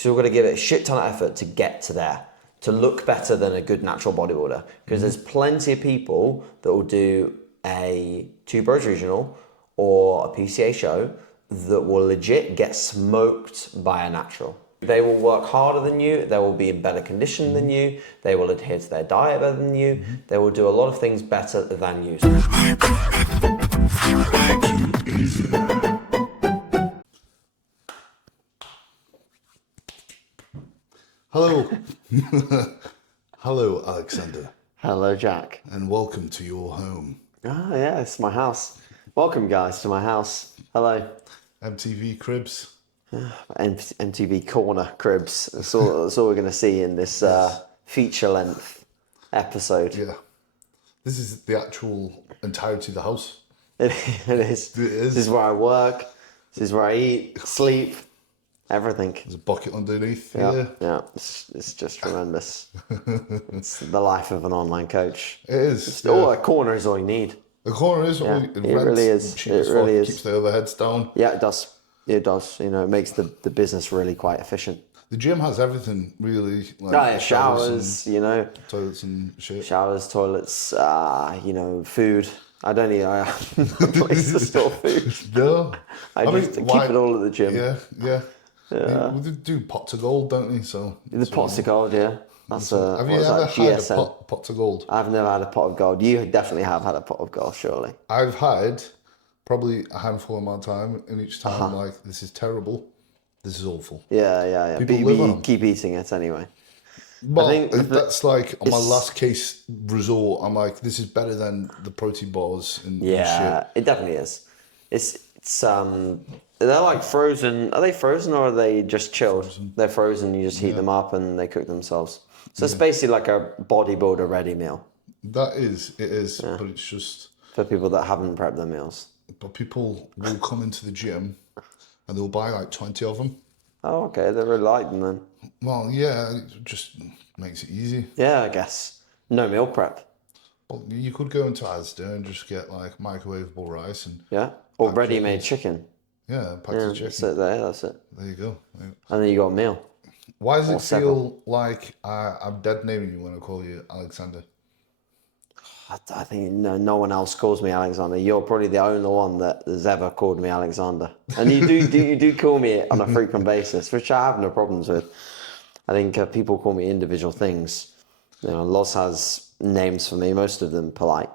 still got to give it a shit ton of effort to get to there, to look better than a good natural bodybuilder. Because there's plenty of people that will do a 2 Bros regional or a PCA show that will legit get smoked by a natural. They will work harder than you, they will be in better condition than you, they will adhere to their diet better than you, they will do a lot of things better than you. Hello. Hello, Alexander. Hello, Jack. And welcome to your home. Ah, yeah, it's my house. Welcome, guys, to my house. Hello. MTV Cribs. MTV Corner Cribs. That's all we're going to see in this feature-length episode. Yeah. This is the actual entirety of the house. It is. It is. This is where I work. This is where I eat, sleep, everything. There's a bucket underneath. Yeah. It's just tremendous. It's the life of an online coach. It is. A corner is all you need. The corner is. Yeah, it really is. It really is. Keeps the overheads down. Yeah, it does. It does. You know, it makes the business really quite efficient. The gym has everything, really. Like showers, toilets and shit. Showers, toilets, food. I don't need a place to store food. No. I just keep it all at the gym. Yeah. We do pot to gold, don't we? So the pot to gold, yeah. That's have you ever had a pot to gold? I've never had a pot of gold. You definitely have had a pot of gold, surely. I've had probably a handful of my time, and each time I'm like, this is terrible. This is awful. Yeah. But you keep eating it anyway. Well, I think that's like on my last case resort. I'm like, this is better than the protein bars and shit. It definitely is. It's they're like frozen. Are they frozen or are they just chilled? Frozen. They're frozen. You just heat them up and they cook themselves. So it's basically like a bodybuilder ready meal. It is, but it's just for people that haven't prepped their meals. But people will come into the gym and they'll buy like 20 of them. Oh, okay. They really like them then. Well, yeah, it just makes it easy. Yeah, I guess. No meal prep. Well, you could go into Asda and just get like microwavable rice and or ready-made chicken. Yeah, packs of chicken. That's it. There you go. And then you got a meal. Why does it feel like I'm dead naming you when I call you Alexander? I think no one else calls me Alexander. You're probably the only one that has ever called me Alexander, and you do call me on a frequent basis, which I have no problems with. I think people call me individual things. Loz has names for me, most of them polite.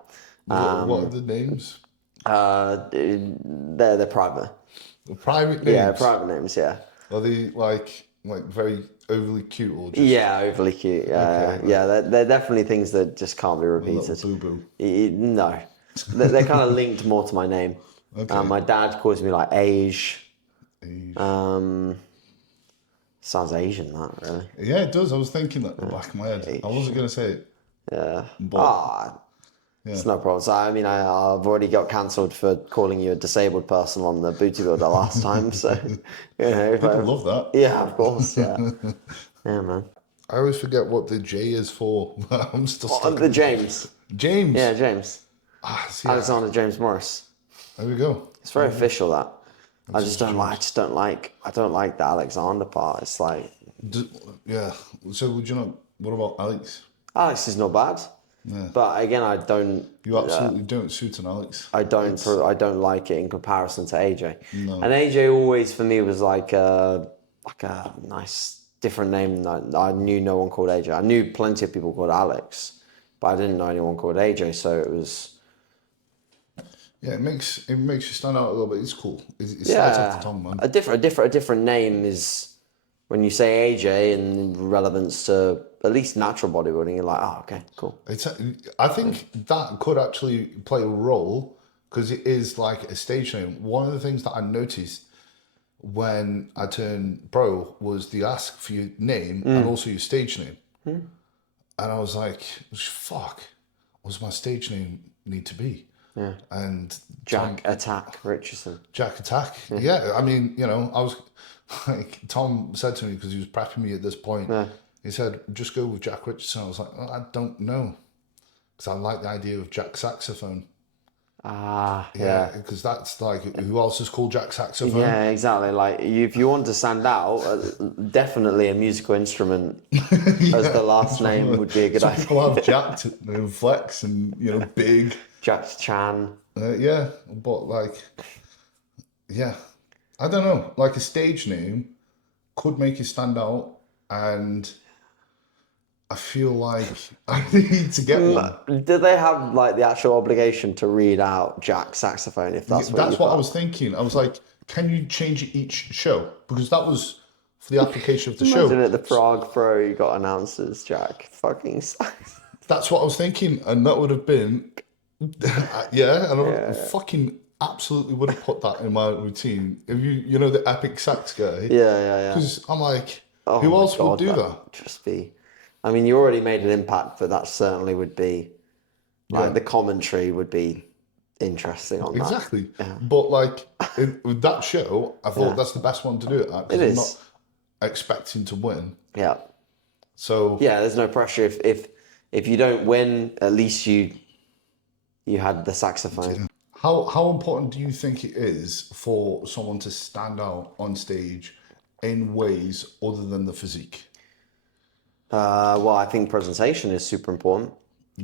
What are the names? They're private. The private names. Yeah, private names. Yeah. Are they like very overly cute or just... Yeah, overly cute. They're definitely things that just can't be repeated. Boo-boo. No, they're kind of linked more to my name. Okay. My dad calls me like Age. Sounds Asian, that really. Yeah, it does. I was thinking that in the back of my head. I wasn't going to say it. Yeah. But, It's no problem. So, I mean, I've already got cancelled for calling you a disabled person on the Booty Builder last time. So, people love that. Yeah, of course. Yeah. Yeah, man. I always forget what the J is for. I'm still stuck. The James. James. Yeah, James. Alexander James Morris. There we go. It's very official, that. I don't like the Alexander part. It's like... Yeah. So would you know, what about Alex? Alex is not bad. Yeah. But again, I don't... You absolutely don't suit an Alex. I don't like it in comparison to AJ. No. And AJ always, for me, was like a nice, different name. I knew no one called AJ. I knew plenty of people called Alex, but I didn't know anyone called AJ, so it was... Yeah, it makes you stand out a little bit. It's cool. It starts off the tongue, man. A different name is... When you say AJ in relevance to at least natural bodybuilding, you're like, oh, okay, cool. I think that could actually play a role because it is like a stage name. One of the things that I noticed when I turned pro was the ask for your name and also your stage name. And I was like, fuck, what does my stage name need to be? Yeah. And Jack Attack Richardson. Jack Attack. Yeah, I mean, I was... Like Tom said to me, because he was prepping me at this point, he said, just go with Jack Richardson. I was like, I don't know, because I like the idea of Jack Saxophone. Yeah. because that's like, who else is called Jack Saxophone? Yeah, exactly. Like, if you want to stand out, definitely a musical instrument as the last name would be a good Some idea. people have Jack to, Flex and Big. Jack Chan. Yeah, but like, yeah, I don't know. Like a stage name could make you stand out, and I feel like I need to get one. Do they have like the actual obligation to read out Jack Saxophone if that's what That's you've what I got? was thinking. I was like, can you change it each show? Because that was for the application of the Imagine show. at the Prague Pro you got announcers Jack fucking Sax. That's what I was thinking, and that would have been, yeah, and I would fucking absolutely would have put that in my routine. If you know the epic sax guy, Yeah. because I'm like, Oh who my else would God, do that that? would just be. I mean, you already made an impact, but that certainly would be like the commentary would be interesting on that. Exactly. But like with that show, I thought that's the best one to do it at, because I'm not expecting to win. Yeah. So Yeah, there's no pressure. If you don't win, at least you had the saxophone. how important do you think it is for someone to stand out on stage in ways other than the physique? Well, I think presentation is super important.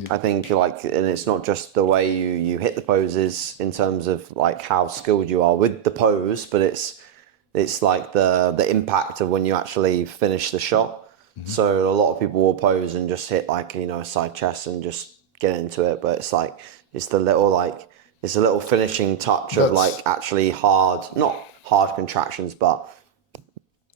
I think and it's not just the way you hit the poses in terms of like how skilled you are with the pose, but it's like the impact of when you actually finish the shot. So a lot of people will pose and just hit like, a side chest and just get into it. But it's like, it's a little finishing touch of like actually not hard contractions, but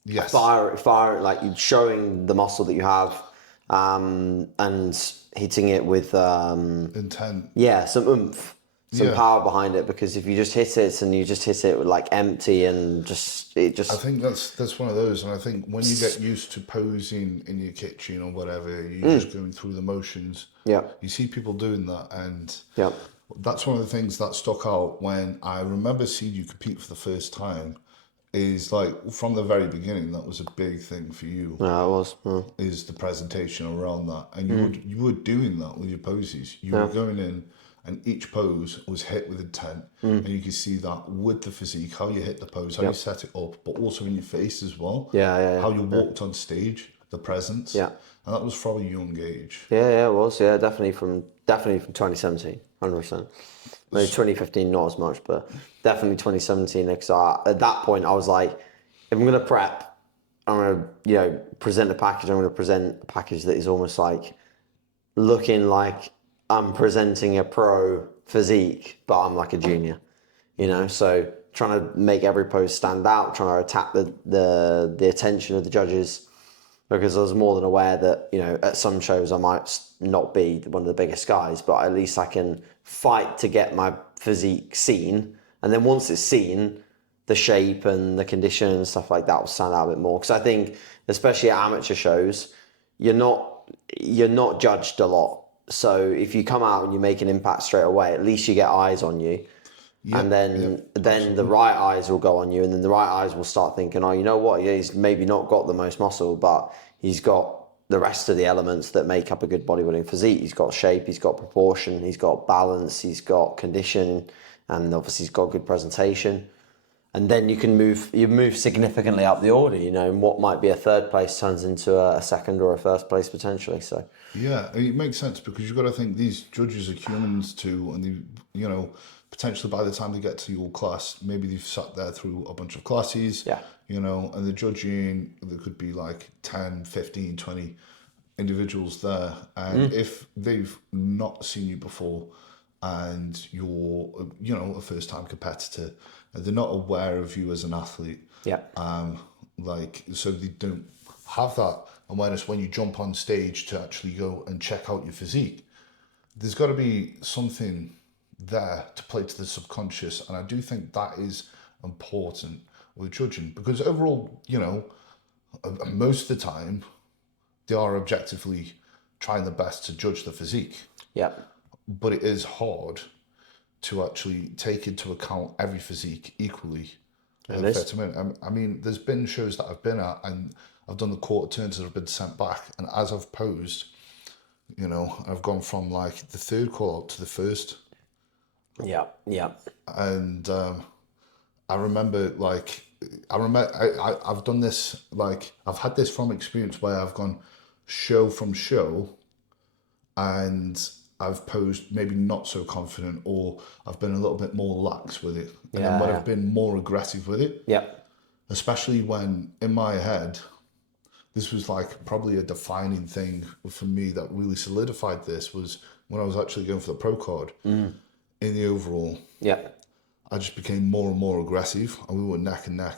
Yes. fire, like showing the muscle that you have, and hitting it with, Intent. some oomph, some power behind it. Because if you just hit it and you just hit it with like empty and I think that's one of those, and I think when you get used to posing in your kitchen or whatever, you're just going through the motions. Yeah. You see people doing that, and Yeah. that's one of the things that stuck out when I remember seeing you compete for the first time. Is like from the very beginning, that was a big thing for you. Yeah, it was. Is the presentation around that, and you were doing that with your poses. You were going in, and each pose was hit with intent, and you could see that with the physique, how you hit the pose, how you set it up, but also in your face as well. Yeah. How you walked on stage, the presence. Yeah. And that was from a young age. Yeah, it was. Yeah, definitely from 2017, 100%. Maybe 2015, not as much, but definitely 2017. Because at that point, I was like, if I'm gonna prep, I'm gonna present a package. I'm gonna present a package that is almost like looking like I'm presenting a pro physique, but I'm like a junior. So trying to make every pose stand out, trying to attack the attention of the judges. Because I was more than aware that, at some shows I might not be one of the biggest guys, but at least I can fight to get my physique seen. And then once it's seen, the shape and the condition and stuff like that will stand out a bit more. Because I think, especially at amateur shows, you're not judged a lot. So if you come out and you make an impact straight away, at least you get eyes on you. And then the right eyes will go on you, and then the right eyes will start thinking, oh, you know what? Yeah, he's maybe not got the most muscle, but he's got the rest of the elements that make up a good bodybuilding physique. He's got shape, he's got proportion, he's got balance, he's got condition, and obviously he's got good presentation. And then you move significantly up the order. And what might be a third place turns into a second or a first place potentially. So yeah, it makes sense, because you've got to think these judges are humans too, and they, potentially by the time they get to your class, maybe they've sat there through a bunch of classes. Yeah. And the judging, there could be like 10, 15, 20 individuals there, and if they've not seen you before, and you're a first time competitor, and they're not aware of you as an athlete, so they don't have that awareness when you jump on stage to actually go and check out your physique. There's got to be something there to play to the subconscious, and I do think that is important with judging, because overall, most of the time they are objectively trying their best to judge the physique. Yeah. But it is hard to actually take into account every physique equally. I mean, there's been shows that I've been at, and I've done the quarter turns that have been sent back, and as I've posed, I've gone from like the third call out to the first, Yeah, yeah, And I remember, I've done this, I've had this from experience where I've gone show from show and I've posed maybe not so confident, or I've been a little bit more lax with it. And then when yeah, I've been more aggressive with it, yeah, especially when in my head, this was like probably a defining thing for me that really solidified this, was when I was actually going for the pro card in the overall. yeah. I just became more and more aggressive, and we were neck and neck.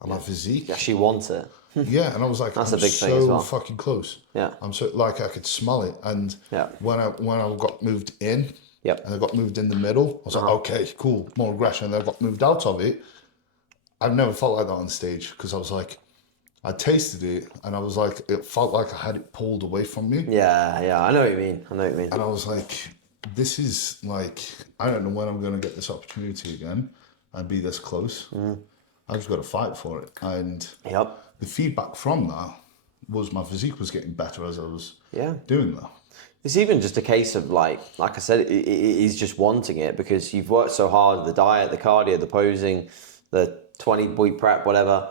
And my physique, You actually want it. yeah, and I was like, That's I'm a big thing as so well. fucking close. Yeah. I'm so, like, I could smell it. And Yeah. when I got moved in, Yep. and I got moved in the middle, I was like, okay, cool, more aggression. And then I got moved out of it. I've never felt like that on stage, because I was like, I tasted it, and I was like, it felt like I had it pulled away from me. Yeah, yeah. I know what you mean. I know what you mean. And I was like, this is like, I don't know when I'm going to get this opportunity again and be this close. I just got to fight for it. And Yep. the feedback from that was my physique was getting better as I was doing that. It's even just a case of like I said, it is just wanting it, because you've worked so hard, the diet, the cardio, the posing, the 20-week prep, whatever.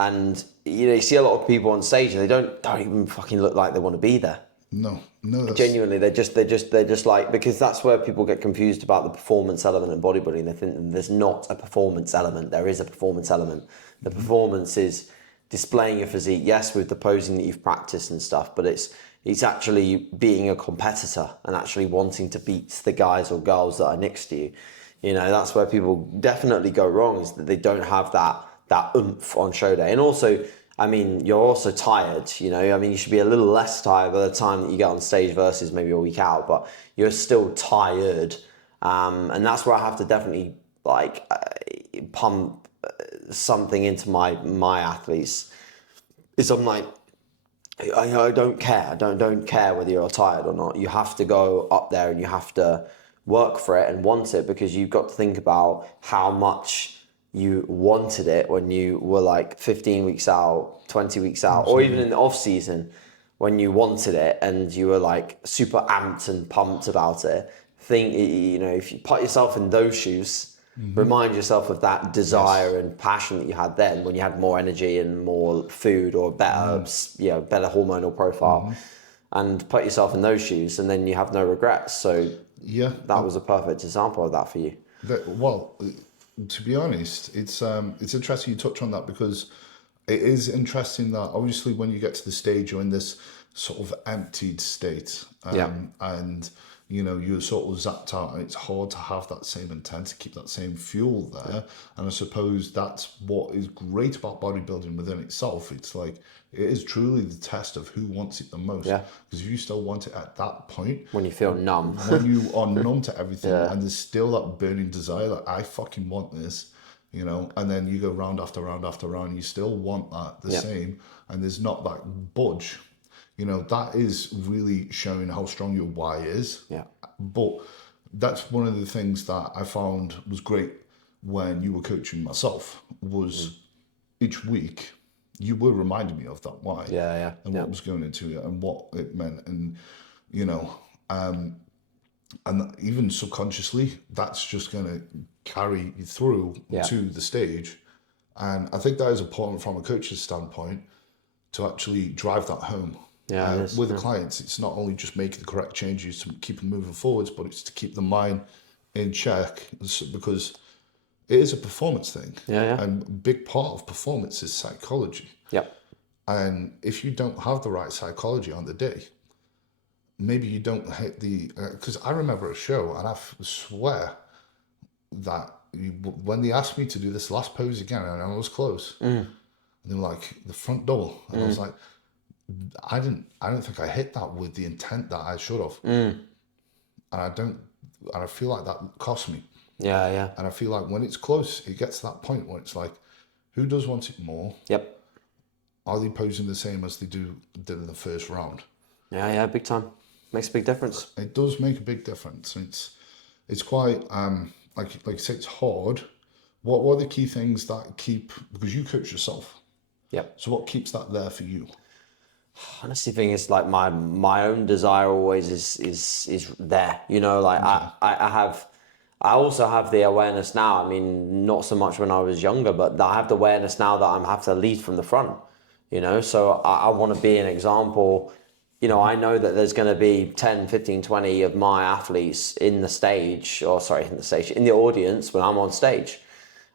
And you see a lot of people on stage and they don't even fucking look like they want to be there. No, that's... Genuinely, they're just like, because that's where people get confused about the performance element in bodybuilding. They think there's not a performance element. There is a performance element. The performance is displaying your physique, yes, with the posing that you've practiced and stuff, but it's actually being a competitor and actually wanting to beat the guys or girls that are next to you. That's where people definitely go wrong, is that they don't have that oomph on show day. And also, I mean, you're also tired, you should be a little less tired by the time that you get on stage versus maybe a week out, but you're still tired. And that's where I have to definitely pump something into my athletes, is I'm like, I don't care. I don't care whether you're tired or not. You have to go up there and you have to work for it and want it, because you've got to think about how much you wanted it when you were like 15 weeks out, 20 weeks out, or even in the off season when you wanted it and you were like super amped and pumped about it. If you put yourself in those shoes, remind yourself of that desire and passion that you had then, when you had more energy and more food or better, better hormonal profile, and put yourself in those shoes, and then you have no regrets. So that was a perfect example of that for you. To be honest, it's interesting you touch on that, because it is interesting that obviously when you get to the stage, you're in this sort of emptied state, and you're sort of zapped out, and it's hard to have that same intent, to keep that same fuel there. And I suppose that's what is great about bodybuilding within itself. It's like, it is truly the test of who wants it the most. Because if you still want it at that point, when you feel numb, when you are numb to everything, and there's still that burning desire, like, I fucking want this, and then you go round after round after round, you still want that the same, and there's not that budge. That is really showing how strong your why is. But that's one of the things that I found was great when you were coaching myself, was each week you were reminding me of that why. And what was going into it and what it meant. And, and even subconsciously, that's just going to carry you through to the stage. And I think that is important from a coach's standpoint, to actually drive that home. With the clients, it's not only just making the correct changes to keep them moving forwards, but it's to keep the mind in check, because it is a performance thing. And a big part of performance is psychology. And if you don't have the right psychology on the day, maybe you don't hit the... Because I remember a show, and I swear that when they asked me to do this last pose again, and I was close, and they were like, the front double. And I was like, I don't think I hit that with the intent that I should have. And I feel like that cost me. And I feel like when it's close, it gets to that point where it's like, who does want it more? Are they posing the same as they did in the first round? Big time. Makes a big difference. It does make a big difference. It's quite, like you say, it's hard. What are the key things that keep, because you coach yourself. So what keeps that there for you? Honestly, thing is, like, my own desire always is there. I I also have the awareness now. I mean, not so much when I was younger, but I have the awareness now that I have to lead from the front, so I want to be an example. I know that there's going to be 10, 15, 20 of my athletes in the audience when I'm on stage.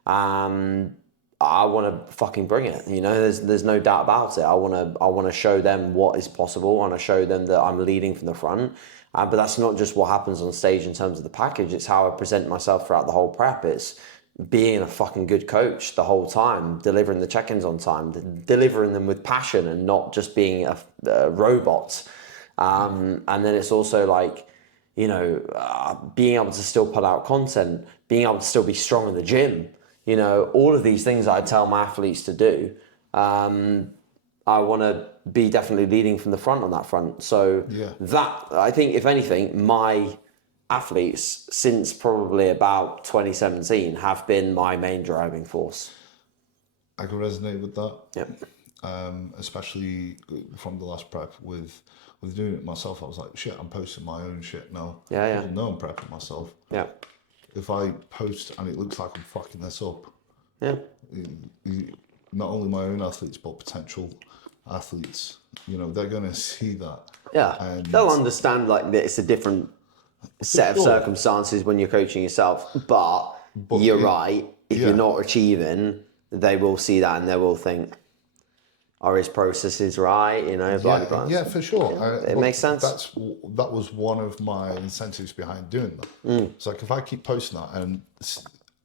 I want to fucking bring it. There's no doubt about it. I want to show them what is possible. I want to show them that I'm leading from the front. But that's not just what happens on stage in terms of the package. It's how I present myself throughout the whole prep. It's being a fucking good coach the whole time, delivering the check-ins on time, delivering them with passion and not just being a robot. And then it's also like, being able to still put out content, being able to still be strong in the gym, all of these things that I tell my athletes to do. I want to be definitely leading from the front on that front. So that, I think, if anything, my athletes since probably about 2017 have been my main driving force. I can resonate with that. Yep. Especially from the last prep with doing it myself. I was like, shit, I'm posting my own shit now. Yeah. People know I'm prepping myself. Yeah. If I post and it looks like I'm fucking this up, not only my own athletes but potential athletes, they're gonna see that. Yeah, and they'll understand like that it's a different set of circumstances when you're coaching yourself. But you're right. If you're not achieving, they will see that and they will think, "Are his processes right?" Blah, blah. Yeah, for sure. It makes sense. That was one of my incentives behind doing that. It's like if I keep posting that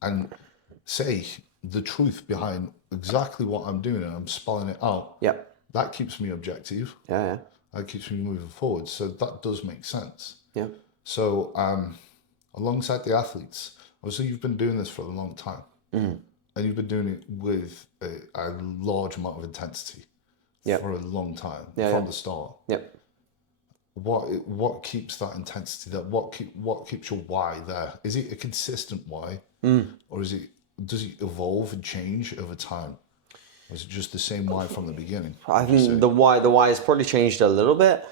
and say the truth behind exactly what I'm doing and I'm spelling it out. Yep. That keeps me objective. Yeah. That keeps me moving forward. So that does make sense. Yeah. So alongside the athletes, obviously you've been doing this for a long time, and you've been doing it with a large amount of intensity for a long time from the start. Yep. What keeps that intensity there? What keeps your why there? Is it a consistent why, or does it evolve and change over time? Or is it just the same why from the beginning? I think the why has probably changed a little bit.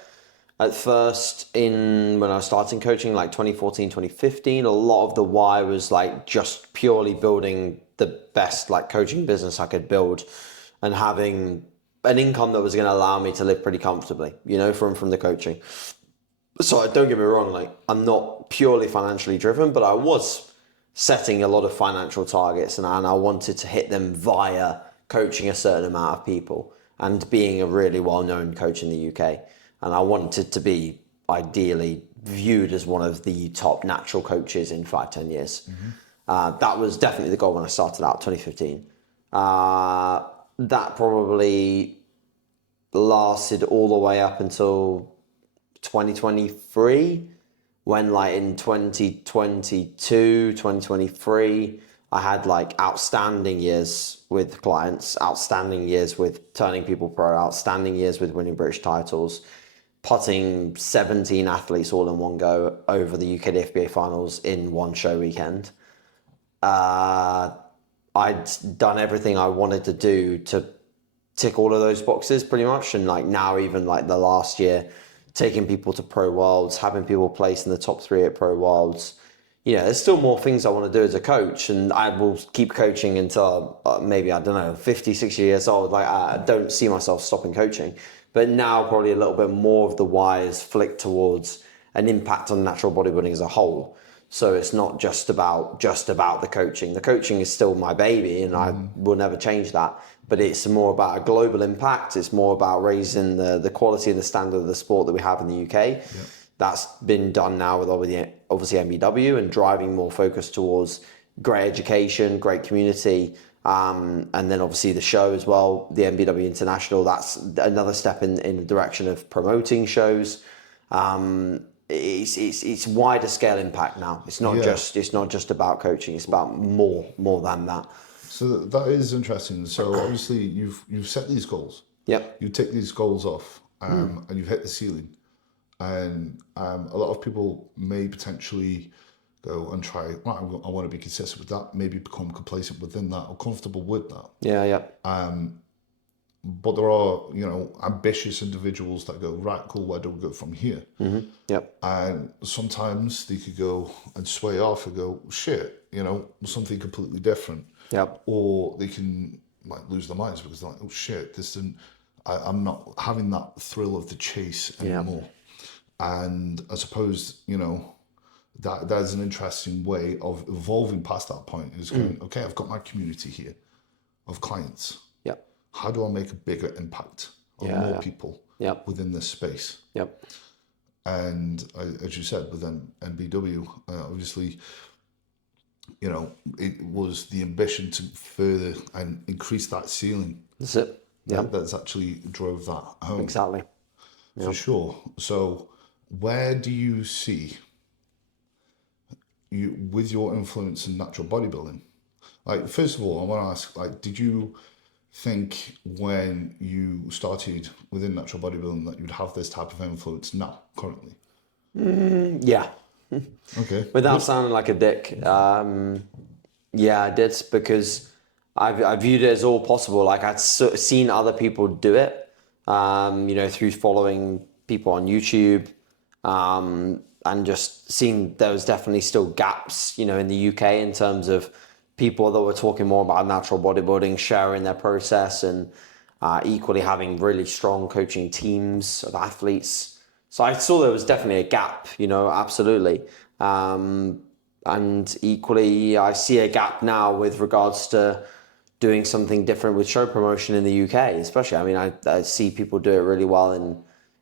At first, when I was starting coaching, like 2014, 2015, a lot of the why was like just purely building the best like coaching business I could build and having an income that was going to allow me to live pretty comfortably, from the coaching. So don't get me wrong, like I'm not purely financially driven, but I was setting a lot of financial targets and I wanted to hit them via coaching a certain amount of people and being a really well-known coach in the UK. And I wanted to be ideally viewed as one of the top natural coaches in 5-10 years. That was definitely the goal when I started out, 2015. That probably lasted all the way up until 2023, when like in 2022, 2023, I had like outstanding years with clients, outstanding years with turning people pro, outstanding years with winning British titles, putting 17 athletes all in one go over the UK FBA finals in one show weekend. I'd done everything I wanted to do to tick all of those boxes pretty much. And like now, even like the last year, taking people to Pro Worlds, having people place in the top 3 at Pro Worlds. There's still more things I want to do as a coach, and I will keep coaching until maybe, 50, 60 years old. Like I don't see myself stopping coaching. But now probably a little bit more of the why is flicked towards an impact on natural bodybuilding as a whole. So it's not just about the coaching. The coaching is still my baby and I will never change that. But it's more about a global impact. It's more about raising the quality and the standard of the sport that we have in the UK. Yep. That's been done now with obviously MBW and driving more focus towards great education, great community, and then obviously the show as well, the MBW International. That's another step in the direction of promoting shows. It's wider scale impact now. It's not just about coaching. It's about more than that. So that is interesting. So obviously you've set these goals. Yep. You take these goals off, and you've hit the ceiling. And a lot of people may potentially go and try, I want to be consistent with that, maybe become complacent within that or comfortable with that. Yeah. but there are, you know, ambitious individuals that go, right, cool, where do we go from here? Yep. And sometimes they could go and sway off and go, shit, you know, something completely different. Yep. Or they can like lose their minds because they're like, oh shit, this isn't, I'm not having that thrill of the chase anymore. And I suppose, you know, that's an interesting way of evolving past that point is going, okay, I've got my community here of clients. Yep. How do I make a bigger impact on more people within this space? Yep. And as you said, with NBW, obviously, you know, it was the ambition to further and increase that ceiling. That's it. Yeah. That's actually drove that home. Exactly. For sure. So where do you see you with your influence in natural bodybuilding? Like, first of all, I want to ask, like, did you think when you started within natural bodybuilding that you'd have this type of influence now, currently? Yeah. Okay. Without sounding like a dick, yeah, I did, because I viewed it as all possible. Like, I'd seen other people do it, you know, through following people on YouTube, and just seeing there was definitely still gaps, you know, in the UK in terms of people that were talking more about natural bodybuilding, sharing their process, and equally having really strong coaching teams of athletes. So I saw there was definitely a gap, you know, absolutely. And equally, I see a gap now with regards to doing something different with show promotion in the UK, especially. I mean, I see people do it really well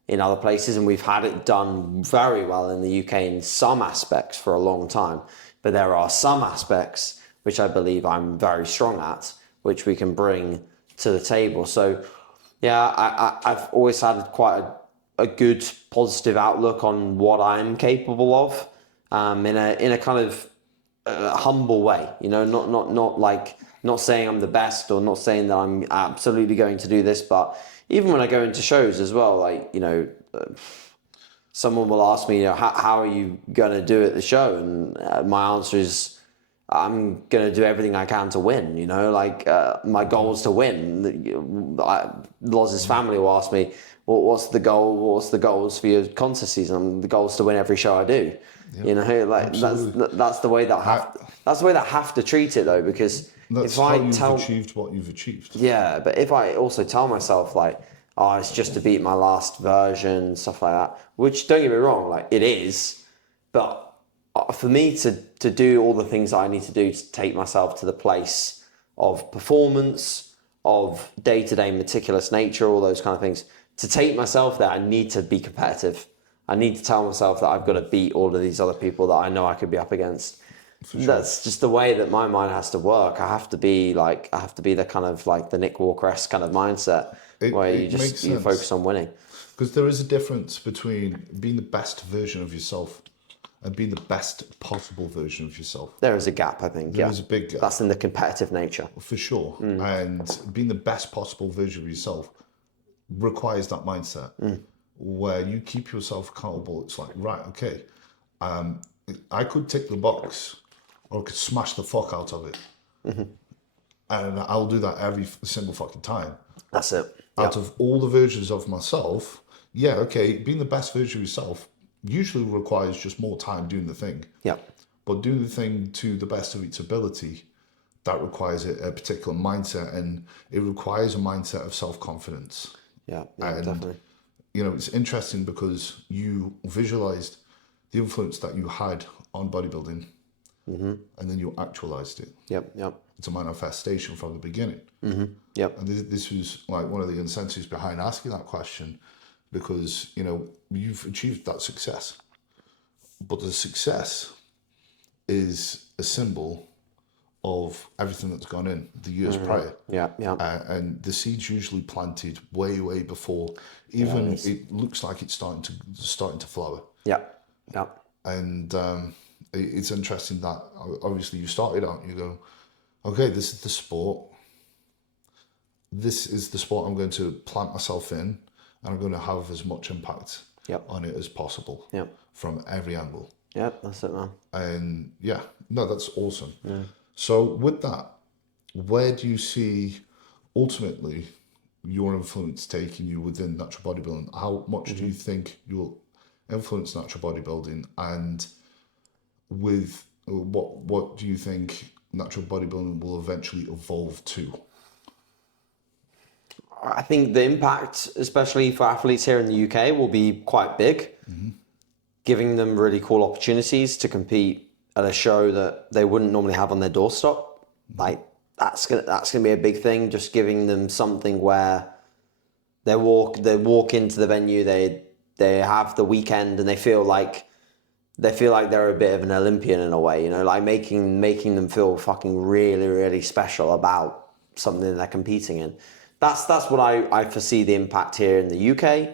in other places, and we've had it done very well in the UK in some aspects for a long time. But there are some aspects which I believe I'm very strong at, which we can bring to the table. So, yeah, I've always had quite a good positive outlook on what I'm capable of, in a kind of humble way, you know, not saying I'm the best, or not saying that I'm absolutely going to do this, but even when I go into shows as well, like, you know, someone will ask me, you know, how are you going to do at the show? And my answer is, I'm going to do everything I can to win, you know, like my goal is to win. Loz's family will ask me, well, what's the goal? What's the goals for your contest season? The goal is to win every show I do. Yep. You know, like that's the way that that's the way that I have to treat it, though, because that's if you've achieved what you've achieved. Yeah, but if I also tell myself like, oh, it's just to beat my last version, stuff like that, which, don't get me wrong, like it is, but for me to do all the things that I need to do to take myself to the place of performance, of day-to-day meticulous nature, all those kind of things, to take myself there, I need to be competitive. I need to tell myself that I've got to beat all of these other people that I know I could be up against. Sure. That's just the way that my mind has to work. I have to be the kind of like the Nick Walker-esque kind of mindset where you focus on winning. Because there is a difference between being the best version of yourself and being the best possible version of yourself. There is a gap, I think. There is a big gap. That's in the competitive nature. For sure. And being the best possible version of yourself requires that mindset where you keep yourself accountable. It's like, right, okay, I could tick the box or I could smash the fuck out of it. And I'll do that every single fucking time. That's it. Out of all the versions of myself, yeah, okay, being the best version of yourself usually requires just more time doing the thing. Yeah. But doing the thing to the best of its ability, that requires a particular mindset, and it requires a mindset of self-confidence. Yeah, and, definitely. You know, it's interesting because you visualized the influence that you had on bodybuilding, and then you actualized it. Yep. It's a manifestation from the beginning. Yep. And this was like one of the incentives behind asking that question, because, you know, you've achieved that success. But the success is a symbol of everything that's gone in the years prior. Yeah. And the seeds usually planted way before even it looks like it's starting to flower. Yeah. And it's interesting that obviously you started out and you go, okay, this is the sport. This is the sport I'm going to plant myself in, and I'm going to have as much impact on it as possible from every angle. Yep, that's it, man. And yeah, no, that's awesome. Yeah. So with that, where do you see ultimately your influence taking you within natural bodybuilding? How much do you think you'll influence natural bodybuilding, and with what do you think natural bodybuilding will eventually evolve to? I think the impact, especially for athletes here in the UK, will be quite big, giving them really cool opportunities to compete at a show that they wouldn't normally have on their doorstep. Like that's gonna be a big thing. Just giving them something where they walk into the venue, they have the weekend, and they feel like they're a bit of an Olympian in a way, you know, like making them feel fucking really, really special about something they're competing in. That's what I foresee the impact here in the UK.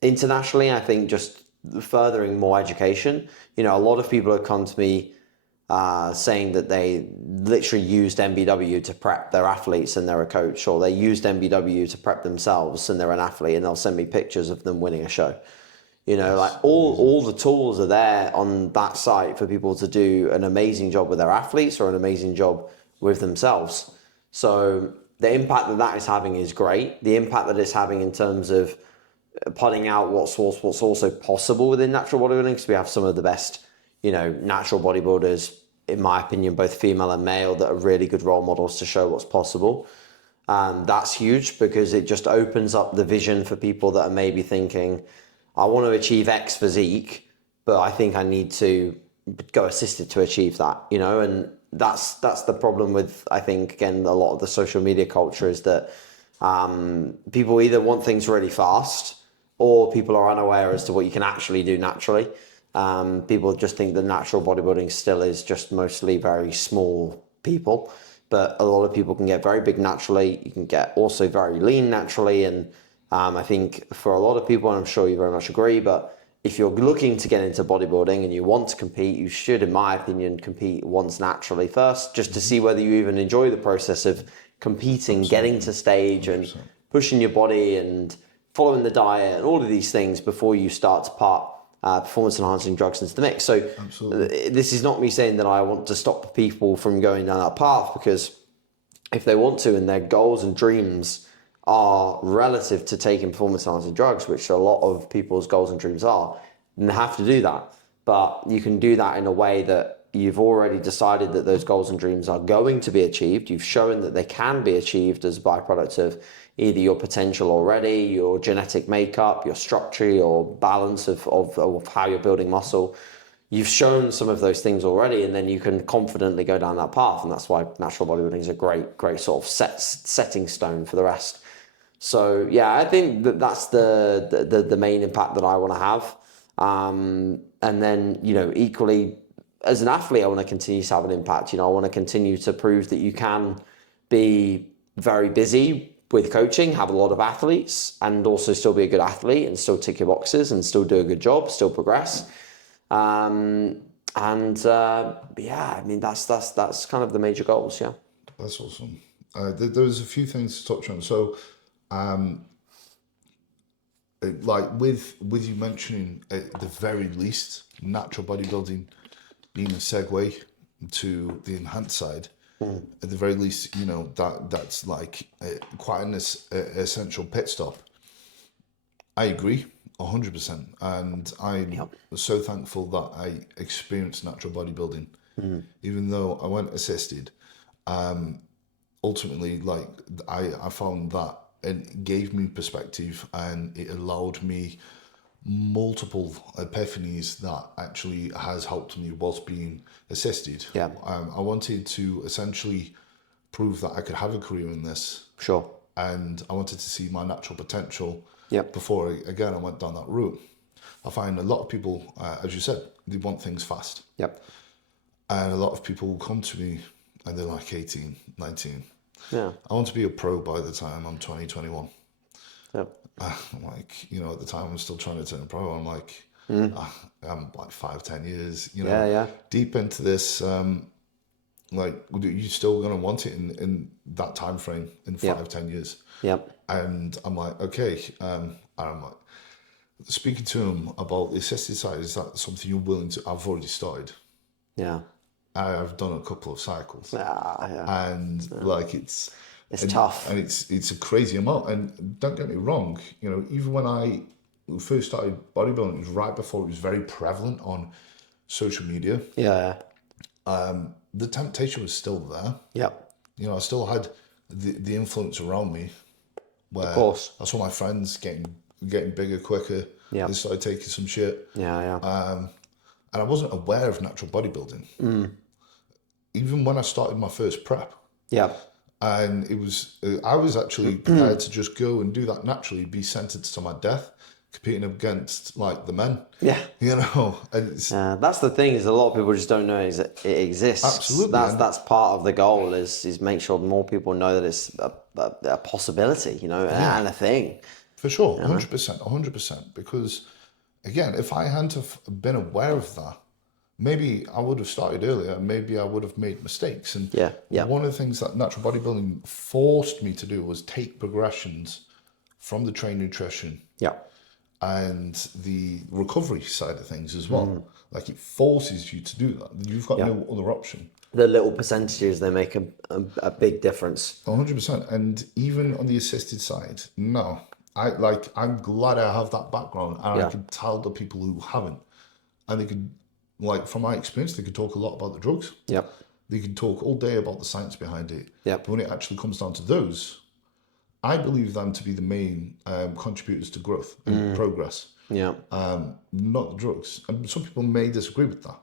Internationally, I think just furthering more education. You know, a lot of people have come to me saying that they literally used MBW to prep their athletes and they're a coach, or they used MBW to prep themselves and they're an athlete, and they'll send me pictures of them winning a show. You know, like all the tools are there on that site for people to do an amazing job with their athletes or an amazing job with themselves. So the impact that is having is great. The impact that it's having in terms of putting out what's also possible within natural bodybuilding, because we have some of the best, you know, natural bodybuilders, in my opinion, both female and male, that are really good role models to show what's possible. That's huge, because it just opens up the vision for people that are maybe thinking, I want to achieve X physique, but I think I need to go assisted to achieve that, you know. And that's the problem with, I think, again, a lot of the social media culture is that people either want things really fast, or people are unaware as to what you can actually do naturally. People just think that natural bodybuilding still is just mostly very small people, but a lot of people can get very big naturally. You can get also very lean naturally, and I think for a lot of people, and I'm sure you very much agree, but if you're looking to get into bodybuilding and you want to compete, you should, in my opinion, compete once naturally first, just to see whether you even enjoy the process of competing, getting to stage 100%. And pushing your body and following the diet and all of these things before you start to put performance enhancing drugs into the mix. So this is not me saying that I want to stop people from going down that path, because if they want to and their goals and dreams are relative to taking performance enhancing drugs, which a lot of people's goals and dreams are, then they have to do that. But you can do that in a way that you've already decided that those goals and dreams are going to be achieved. You've shown that they can be achieved as a byproduct of either your potential already, your genetic makeup, your structure, your balance of how you're building muscle. You've shown some of those things already, and then you can confidently go down that path. And that's why natural bodybuilding is a great sort of setting stone for the rest. So yeah, I think that's the main impact that I want to have. And then, you know, equally as an athlete, I want to continue to have an impact. You know, I want to continue to prove that you can be very busy with coaching, have a lot of athletes, and also still be a good athlete and still tick your boxes and still do a good job, still progress. Yeah, I mean, that's kind of the major goals. Yeah. That's awesome. There's a few things to touch on. So, like with you mentioning at the very least natural bodybuilding being a segue to the enhanced side, at the very least, you know, that's like quite an essential pit stop. I agree 100%, and I'm so thankful that I experienced natural bodybuilding, even though I went assisted. Ultimately, like I found that it gave me perspective, and it allowed me multiple epiphanies that actually has helped me whilst being assisted. Yeah. I wanted to essentially prove that I could have a career in this. Sure. And I wanted to see my natural potential. Yep. Before again I went down that route. I find a lot of people, as you said, they want things fast. Yep. And a lot of people will come to me and they're like 18, 19. Yeah. I want to be a pro by the time I'm 20, 21. Yep. I'm like, you know, at the time I'm still trying to turn pro. I'm like, I'm like 5-10 years, you know, deep into this. Like, you're still going to want it in that time frame in 5-10 years. Yep. And I'm like, okay. And I'm like, speaking to him about the assisted side, is that something you're willing to? I've already started. Yeah. I've done a couple of cycles. Yeah. And like, it's It's tough. And it's a crazy amount. And don't get me wrong, you know, even when I first started bodybuilding, it was right before it was very prevalent on social media. Yeah. The temptation was still there. Yep. You know, I still had the influence around me where Of course. I saw my friends getting bigger quicker. Yeah. They started taking some shit. Yeah. And I wasn't aware of natural bodybuilding. Even when I started my first prep. Yeah. And I was actually prepared to just go and do that naturally, be sentenced to my death, competing against like the men. Yeah. You know, and that's the thing, is a lot of people just don't know it exists. Absolutely. That's part of the goal is make sure more people know that it's a possibility, you know, and a thing. For sure, 100%. Because again, if I hadn't have been aware of that, maybe I would have started earlier, and maybe I would have made mistakes. And one of the things that natural bodybuilding forced me to do was take progressions from the train nutrition. Yeah. And the recovery side of things as well. Like it forces you to do that. You've got no other option. The little percentages, they make a big difference. 100%. And even on the assisted side, no. I'm glad I have that background, and I can tell the people who haven't. And they could, like from my experience, they could talk a lot about the drugs. Yep. They can talk all day about the science behind it. Yep. But when it actually comes down to those, I believe them to be the main contributors to growth and progress. Yeah. Not the drugs. And some people may disagree with that.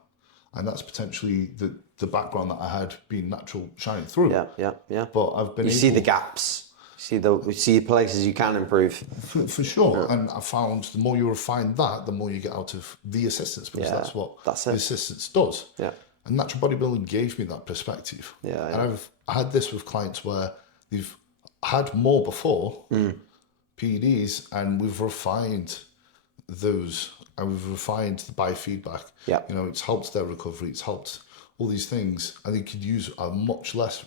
And that's potentially the background that I had being natural shining through. Yeah. But I've been see the gaps. You see the places you can improve. For sure. Yeah. And I found the more you refine that, the more you get out of the assistance, because that's what the assistance does. Yeah. And natural bodybuilding gave me that perspective. Yeah. And I've had this with clients where they've had more before PEDs, and we've refined those, and we've refined the biofeedback. Yeah. You know, it's helped their recovery, it's helped all these things, and they could use a much less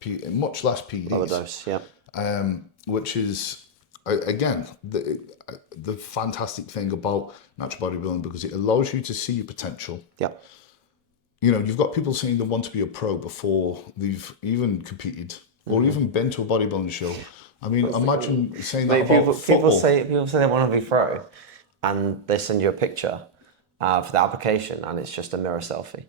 PEDs. Lower dose, yeah. Which is again the fantastic thing about natural bodybuilding, because it allows you to see your potential. Yeah. You know, you've got people saying they want to be a pro before they've even competed or even been to a bodybuilding show. I mean, imagine saying that about football. People say they want to be pro, and they send you a picture for the application, and it's just a mirror selfie.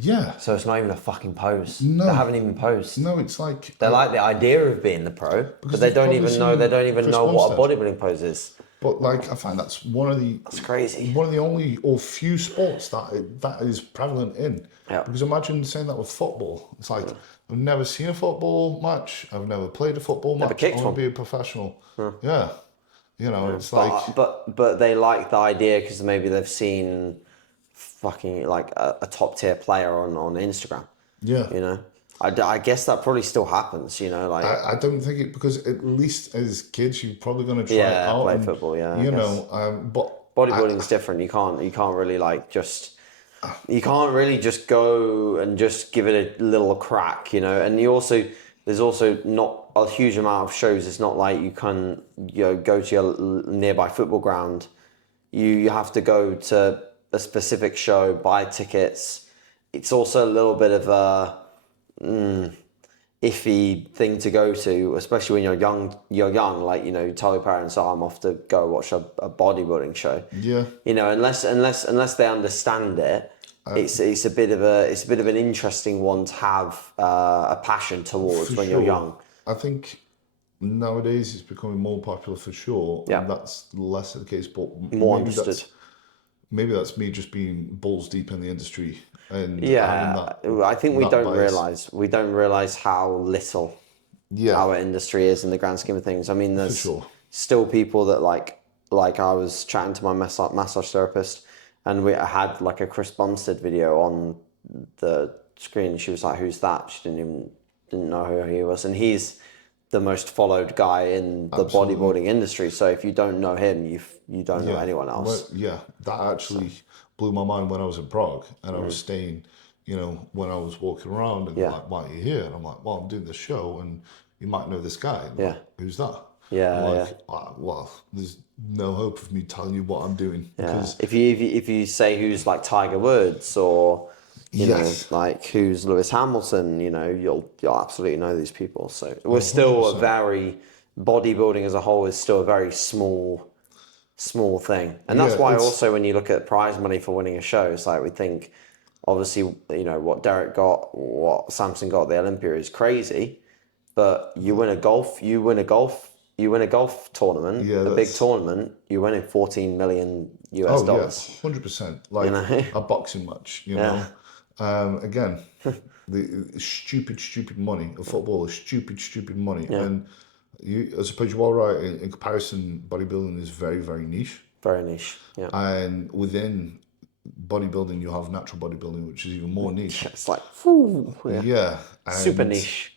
Yeah. So it's not even a fucking pose. No. They haven't even posed. No, it's like they like the idea of being the pro, but they don't even know. They don't even know what a bodybuilding pose is. But like, I find that's crazy. One of the only or few sports that is prevalent in. Yeah. Because imagine saying that with football. It's like I've never seen a football match. I've never played a football match. I want to be a professional. Yeah. You know, it's like. But they like the idea because maybe they've seen fucking like a top tier player on Instagram. Yeah. You know, I guess that probably still happens, you know, like. I don't think it, because at least as kids, you're probably going to try it out. Play football, yeah. You know, but. Bodybuilding's different. You can't really like just. You can't really just go and just give it a little crack, you know, and there's also not a huge amount of shows. It's not like you can, you know, go to your nearby football ground. You have to go to a specific show, buy tickets. It's also a little bit of a iffy thing to go to, especially when you're young. Like, you know, you tell your parents, "Oh, I'm off to go watch a bodybuilding show." Yeah. You know, unless they understand it, it's a bit of an interesting one to have a passion towards when you're young. I think nowadays it's becoming more popular for sure. Yeah. And that's less of the case, but More understood. Maybe that's me just being balls deep in the industry. And I think we don't realize how little our industry is in the grand scheme of things. I mean, there's still people that like I was chatting to my massage therapist, and we had like a Chris Bumstead video on the screen. She was like, "Who's that?" She didn't know who he was, and he's the most followed guy in the bodybuilding industry. So if you don't know him, you don't know anyone else. Well, that actually blew my mind when I was in Prague, and I was staying, you know, when I was walking around, and they're like, "Why are you here?" And I'm like, "Well, I'm doing this show, and you might know this guy." And like, "Who's that?" Well, there's no hope of me telling you what I'm doing. Because if you say who's like Tiger Woods or You Yes. know, like who's Lewis Hamilton, you know, you'll absolutely know these people. So we're still a 100%. very, bodybuilding as a whole is still a very small thing. And that's Yeah, why it's also when you look at prize money for winning a show, it's like we think obviously, you know, what Derek got, what Samson got at the Olympia is crazy, but you win a golf tournament, yeah, a big that's tournament, you're winning 14 million US oh yeah, dollars. 100%. You Like know? a boxing match, you Yeah. know. Again, the stupid money. A football is stupid money, Yeah. and I suppose you are right. In comparison, bodybuilding is very niche, Very niche. Yeah. and within bodybuilding, you have natural bodybuilding, which is even more niche. It's like, whew, yeah. Yeah, Super and niche.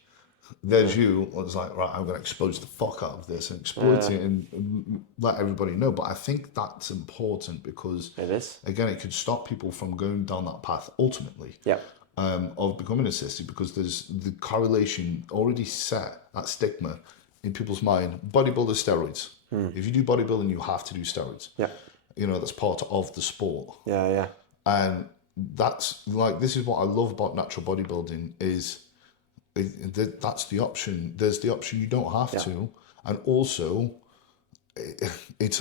there's you. I was like, right, I'm going to expose the fuck out of this and exploit it and let everybody know. But I think that's important because, It is. again, it could stop people from going down that path ultimately Yeah. of becoming a cystic because there's the correlation already set, that stigma in people's mind. Bodybuilder steroids. If you do bodybuilding, you have to do steroids. Yeah. You know, that's part of the sport. Yeah. Yeah. And that's like, this is what I love about natural bodybuilding is that's the option. There's the option you don't have to, and also it's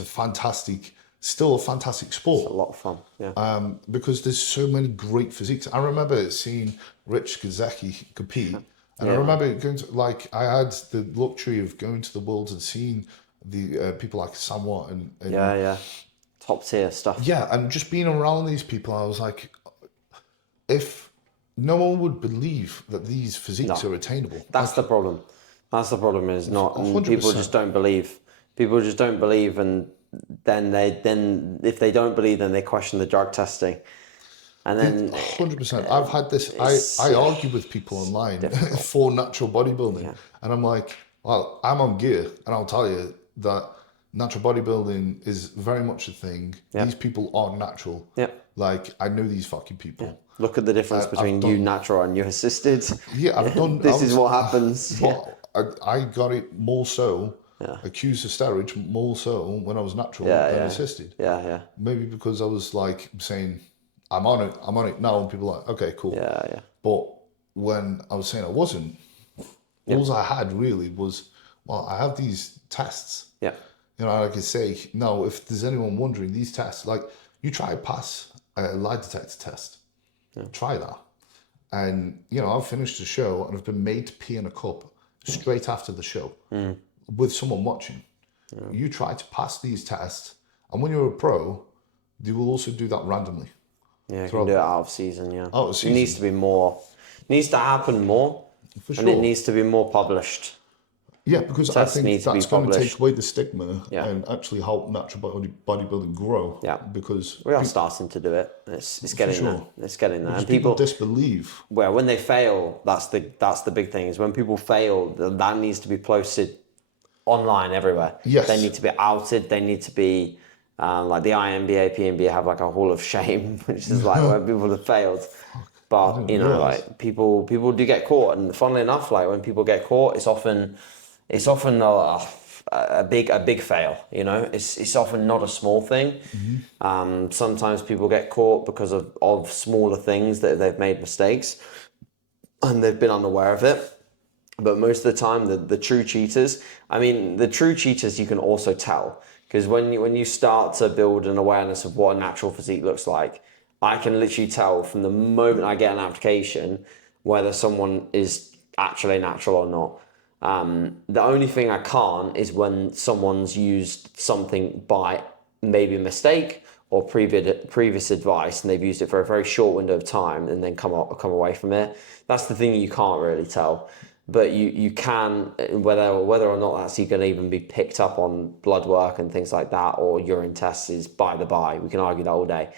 still a fantastic sport. A lot of fun. Yeah. Because there's so many great physiques. I remember seeing Rich Gazeki compete, and I remember going to I had the luxury of going to the Worlds and seeing the people like Samwat and Yeah. Top tier stuff. yeah, and just being around these people, I was like, if no one would believe that these physiques are attainable. That's the problem. That's the problem is not, and 100%. people just don't believe. People just don't believe, and then if they don't believe, then they question the drug testing, and then 100%. I've had this. I argue with people online for natural bodybuilding, and I'm like, well, I'm on gear, and I'll tell you that natural bodybuilding is very much a thing. These people are natural. Yeah. Like I know these fucking people. look at the difference between you natural and you assisted. Yeah, I've done. This is what happens. Well, I got it more so. Accused of steroids more so when I was natural than assisted. Yeah. Maybe because I was like saying, I'm on it now, and people are like, okay, cool. Yeah. But when I was saying I wasn't, all I had really was, well, I have these tests. Yeah. You know, like I say, now, if there's anyone wondering, these tests, like you try to pass a lie detector test, try that. And, you know, I've finished the show and I've been made to pee in a cup straight after the show with someone watching. You try to pass these tests, and when you're a pro, they will also do that randomly. Yeah, you can do it out of season, yeah. Out of season. It needs to be more, needs to happen more, For and it sure. needs to be more published. Yeah, because I Tests think need to be that's going to published. take away the stigma Yeah. and actually help natural bodybuilding grow. Yeah. Because We are starting to do it. It's getting there. sure. It's getting there. And people people, disbelieve. well, when they fail, that's the big thing. Is when people fail, that needs to be posted online everywhere. Yes. They need to be outed. They need to be like the INBA, PNBA have like a hall of shame, which is like where people have failed. But you know, realize. like people do get caught, and funnily enough, like when people get caught, it's often a big fail. You know, it's often not a small thing. Sometimes people get caught because of smaller things that they've made mistakes, and they've been unaware of it. But most of the time, the true cheaters, you can also tell. Because when you start to build an awareness of what a natural physique looks like, I can literally tell from the moment I get an application whether someone is actually natural or not. The only thing I can't is when someone's used something by maybe a mistake or previous advice, and they've used it for a very short window of time and then come away from it. That's the thing you can't really tell. But you can, whether or not that's going to even be picked up on blood work and things like that, or urine tests is by the by. We can argue that all day.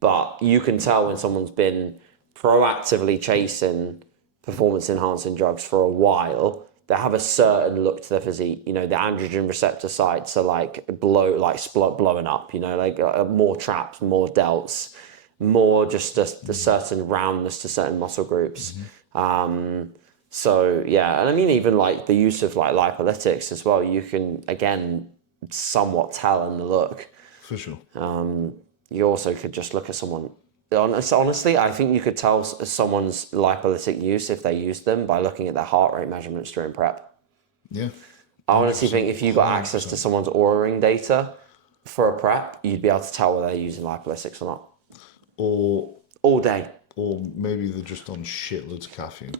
But you can tell when someone's been proactively chasing performance enhancing drugs for a while. They have a certain look to their physique. You know, the androgen receptor sites are blowing up. You know, like more traps, more delts, more just a certain roundness to certain muscle groups. So yeah, and I mean even like the use of like lipolytics as well. You can again somewhat tell in the look. For sure. You also could just look at someone Honestly, I think you could tell someone's lipolytic use if they use them by looking at their heart rate measurements during prep. Yeah. I honestly think if you got access to someone's Oura ring data for a prep, you'd be able to tell whether they're using lipolytics or not. Or All day. Or maybe they're just on shitloads of caffeine.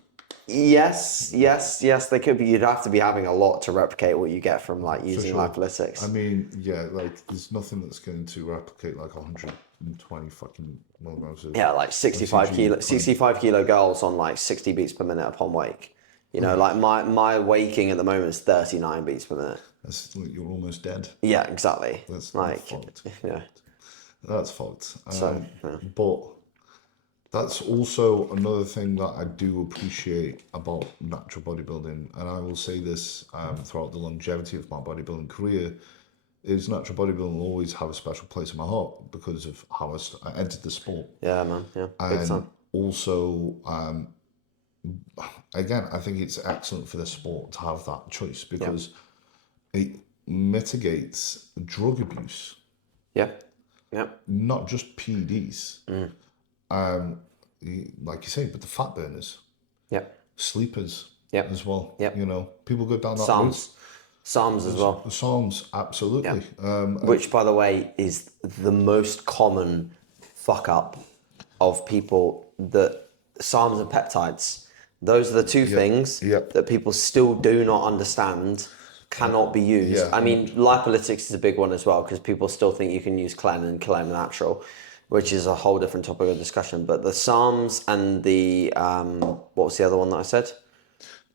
Yes, they could be. You'd have to be having a lot to replicate what you get from like using lipolytics. I mean, yeah, like there's nothing that's going to replicate like 120 fucking milligrams of. Yeah, like 65 kilo girls on like 60 beats per minute upon wake. You know, like my waking at the moment is 39 beats per minute. That's like you're almost dead. Yeah, exactly. That's like fucked. Yeah. That's fucked. So, yeah. But that's also another thing that I do appreciate about natural bodybuilding, and I will say this throughout the longevity of my bodybuilding career, is natural bodybuilding will always have a special place in my heart because of how I entered the sport. Yeah, man. Yeah, big time. Also, again, I think it's excellent for the sport to have that choice because it mitigates drug abuse. Yeah, yeah. Not just PEDs. Like you say, but the fat burners. Yeah. Sleepers. Yeah. As well. Yeah. You know, people go down that Psalms as well. Psalms, absolutely. Yeah. Which, by the way, is the most common fuck up of people that Psalms and peptides. Those are the two things that people still do not understand, cannot be used. Yeah. I mean, lipolytics is a big one as well because people still think you can use Clen and Clen Natural, which is a whole different topic of discussion. But the Psalms and the, what was the other one that I said?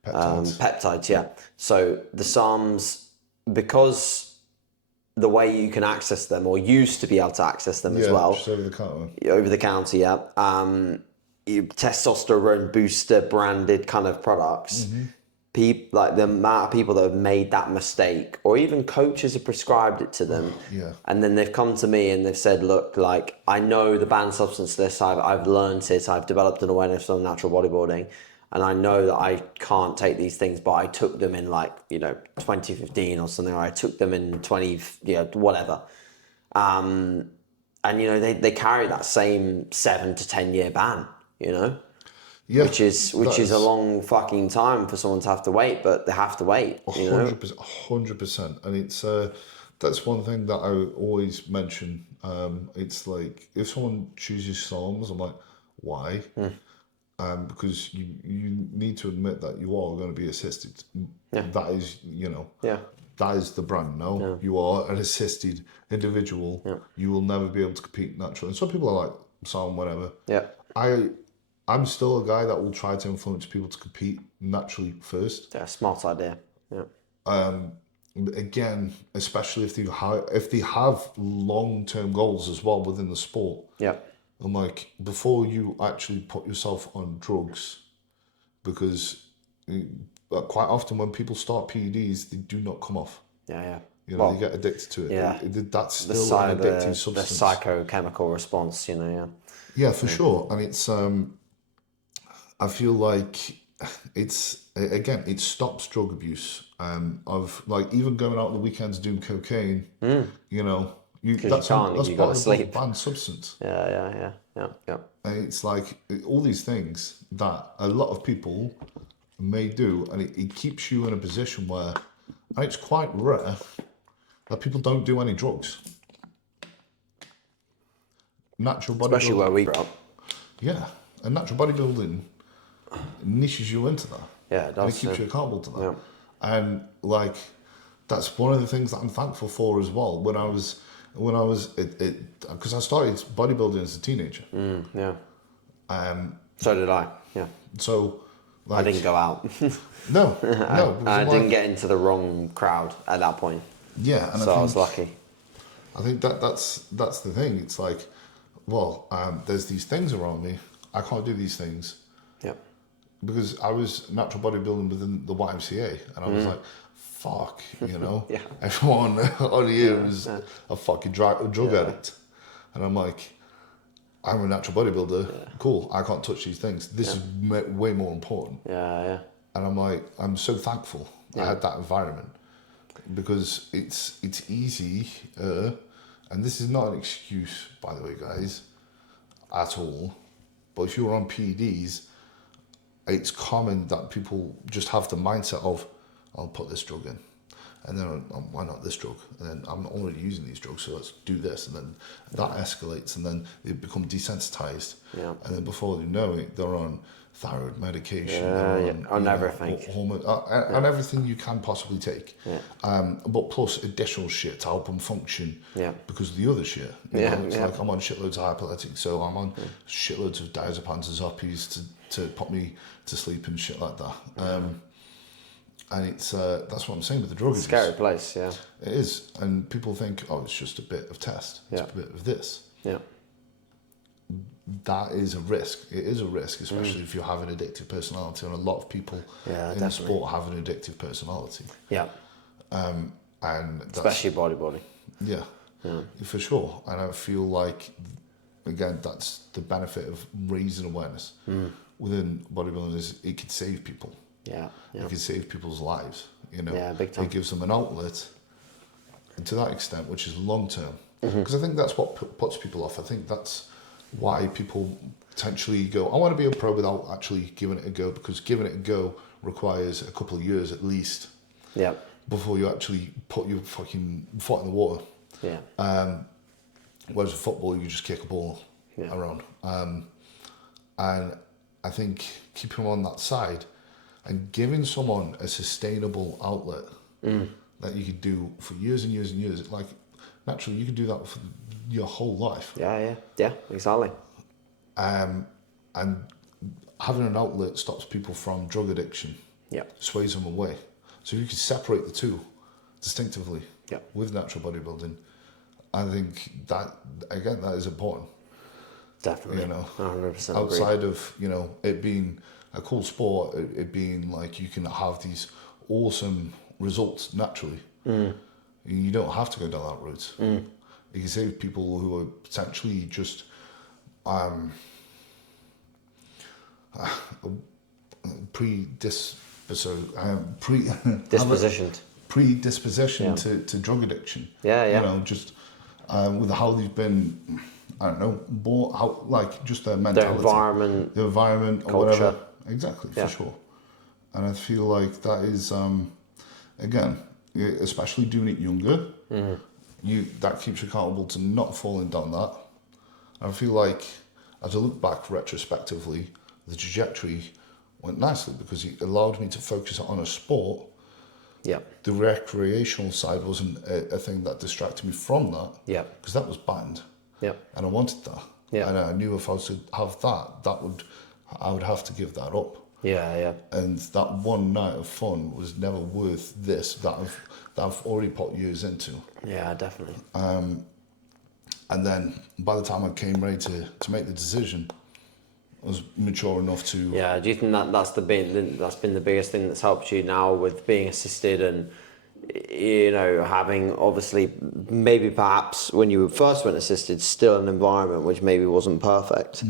Peptides, yeah. So the Psalms, because the way you can access them, or used to be able to access them as well. Just over the counter. Over the counter, yeah. Testosterone booster branded kind of products. Like the amount of people that have made that mistake, or even coaches have prescribed it to them, and then they've come to me and they've said, look, like I know the banned substance list, I've learned it, I've developed an awareness on natural bodybuilding, and I know that I can't take these things, but I took them in 2015 or something, or I took them in whatever, and they carry that same 7 to 10 year ban, Yeah, which is a long fucking time for someone to have to wait, but they have to wait. 100%, and it's that's one thing that I always mention. It's like if someone chooses Psalms, I'm like, why? Because you need to admit that you are going to be assisted. Yeah. That is, that is the brand. No, you are an assisted individual. Yeah. You will never be able to compete naturally. And some people are like Psalm, whatever. Yeah, I'm still a guy that will try to influence people to compete naturally first. Yeah, smart idea. Yeah. Again, especially if they have long-term goals as well within the sport. Yeah. I'm like, before you actually put yourself on drugs, because quite often when people start PEDs, they do not come off. Yeah. They get addicted to it. Yeah. That's still an addictive substance. The psychochemical response, Yeah, for sure. And it's I feel like it stops drug abuse. Of like even going out on the weekends doing cocaine. That's part of the banned substance. Yeah. And it's like all these things that a lot of people may do, and it keeps you in a position where, and it's quite rare that people don't do any drugs. Natural bodybuilding, especially where we grew up. Yeah, and natural bodybuilding niches you into that. Yeah, it does. And it keeps you accountable to that. Yeah. And like, that's one of the things that I'm thankful for as well. When I was, because I started bodybuilding as a teenager. Yeah. So did I. Yeah. So, I didn't go out. No. I didn't get into the wrong crowd at that point. Yeah, and I was lucky. I think that's the thing. It's like, well, there's these things around me. I can't do these things. Yep. Because I was natural bodybuilding within the YMCA, and I was like, fuck, Yeah. Everyone on here is a fucking drug addict. And I'm like, I'm a natural bodybuilder. Yeah. Cool, I can't touch these things. This is way more important. Yeah. And I'm like, I'm so thankful I had that environment, because it's easy, and this is not an excuse, by the way, guys. at all. But if you're on PEDs, it's common that people just have the mindset of, I'll put this drug in. And then, why not this drug? And then I'm already using these drugs, so let's do this. And then that escalates, and then they become desensitized. Yeah. And then before they know it, they're on thyroid medication. On everything. Hormone, and everything you can possibly take. Yeah. But plus additional shit to help them function. Yeah. Because of the other shit. You know, it's like I'm on shitloads of hyperletics, so I'm on shitloads of diazepam to put me to sleep and shit like that. And it's that's what I'm saying with the drug abuse. Scary place, yeah. It is, and people think, oh, it's just a bit of test. It's a bit of this. Yeah. That is a risk. It is a risk, especially if you have an addictive personality, and a lot of people in definitely. the sport have an addictive personality. Yeah. And that's, especially bodybuilding. Yeah, for sure. And I feel like, again, that's the benefit of raising awareness within bodybuilding, is it could save people. Yeah. It can save people's lives, you know. Yeah, big time. It gives them an outlet, and to that extent, which is long term. Because I think that's what puts people off. I think that's why people potentially go, I want to be a pro without actually giving it a go, because giving it a go requires a couple of years at least. Yeah. Before you actually put your fucking foot in the water. Yeah. Whereas with football, you just kick a ball around. And I think keeping them on that side and giving someone a sustainable outlet that you could do for years and years and years, like naturally you can do that for your whole life. Yeah, exactly. And having an outlet stops people from drug addiction. Yeah. Sways them away. So if you can separate the two distinctively with natural bodybuilding, I think that, again, that is important. Definitely. You know, 100% outside agree. of, you know, it being a cool sport, it being like you can have these awesome results naturally. You don't have to go down that route. You can save people who are potentially just predisposition to drug addiction. Yeah. You know, just with how they've been, I don't know, born, how, like just their mentality, the environment, or culture. whatever. Exactly, for sure. And I feel like that is, again, especially doing it younger, that keeps you accountable to not falling down that. I feel like, as I look back retrospectively, the trajectory went nicely because it allowed me to focus on a sport. Yeah. The recreational side wasn't a thing that distracted me from that. Yeah. Because that was banned. Yeah. And I wanted that. Yeah. And I knew if I was to have that, I would have to give that up. Yeah. And that one night of fun was never worth this that I've already put years into. Yeah, definitely. And then by the time I came ready to make the decision, I was mature enough to. Yeah, do you think that's been the biggest thing that's helped you now with being assisted and, you know, having obviously maybe perhaps when you first went assisted still an environment which maybe wasn't perfect.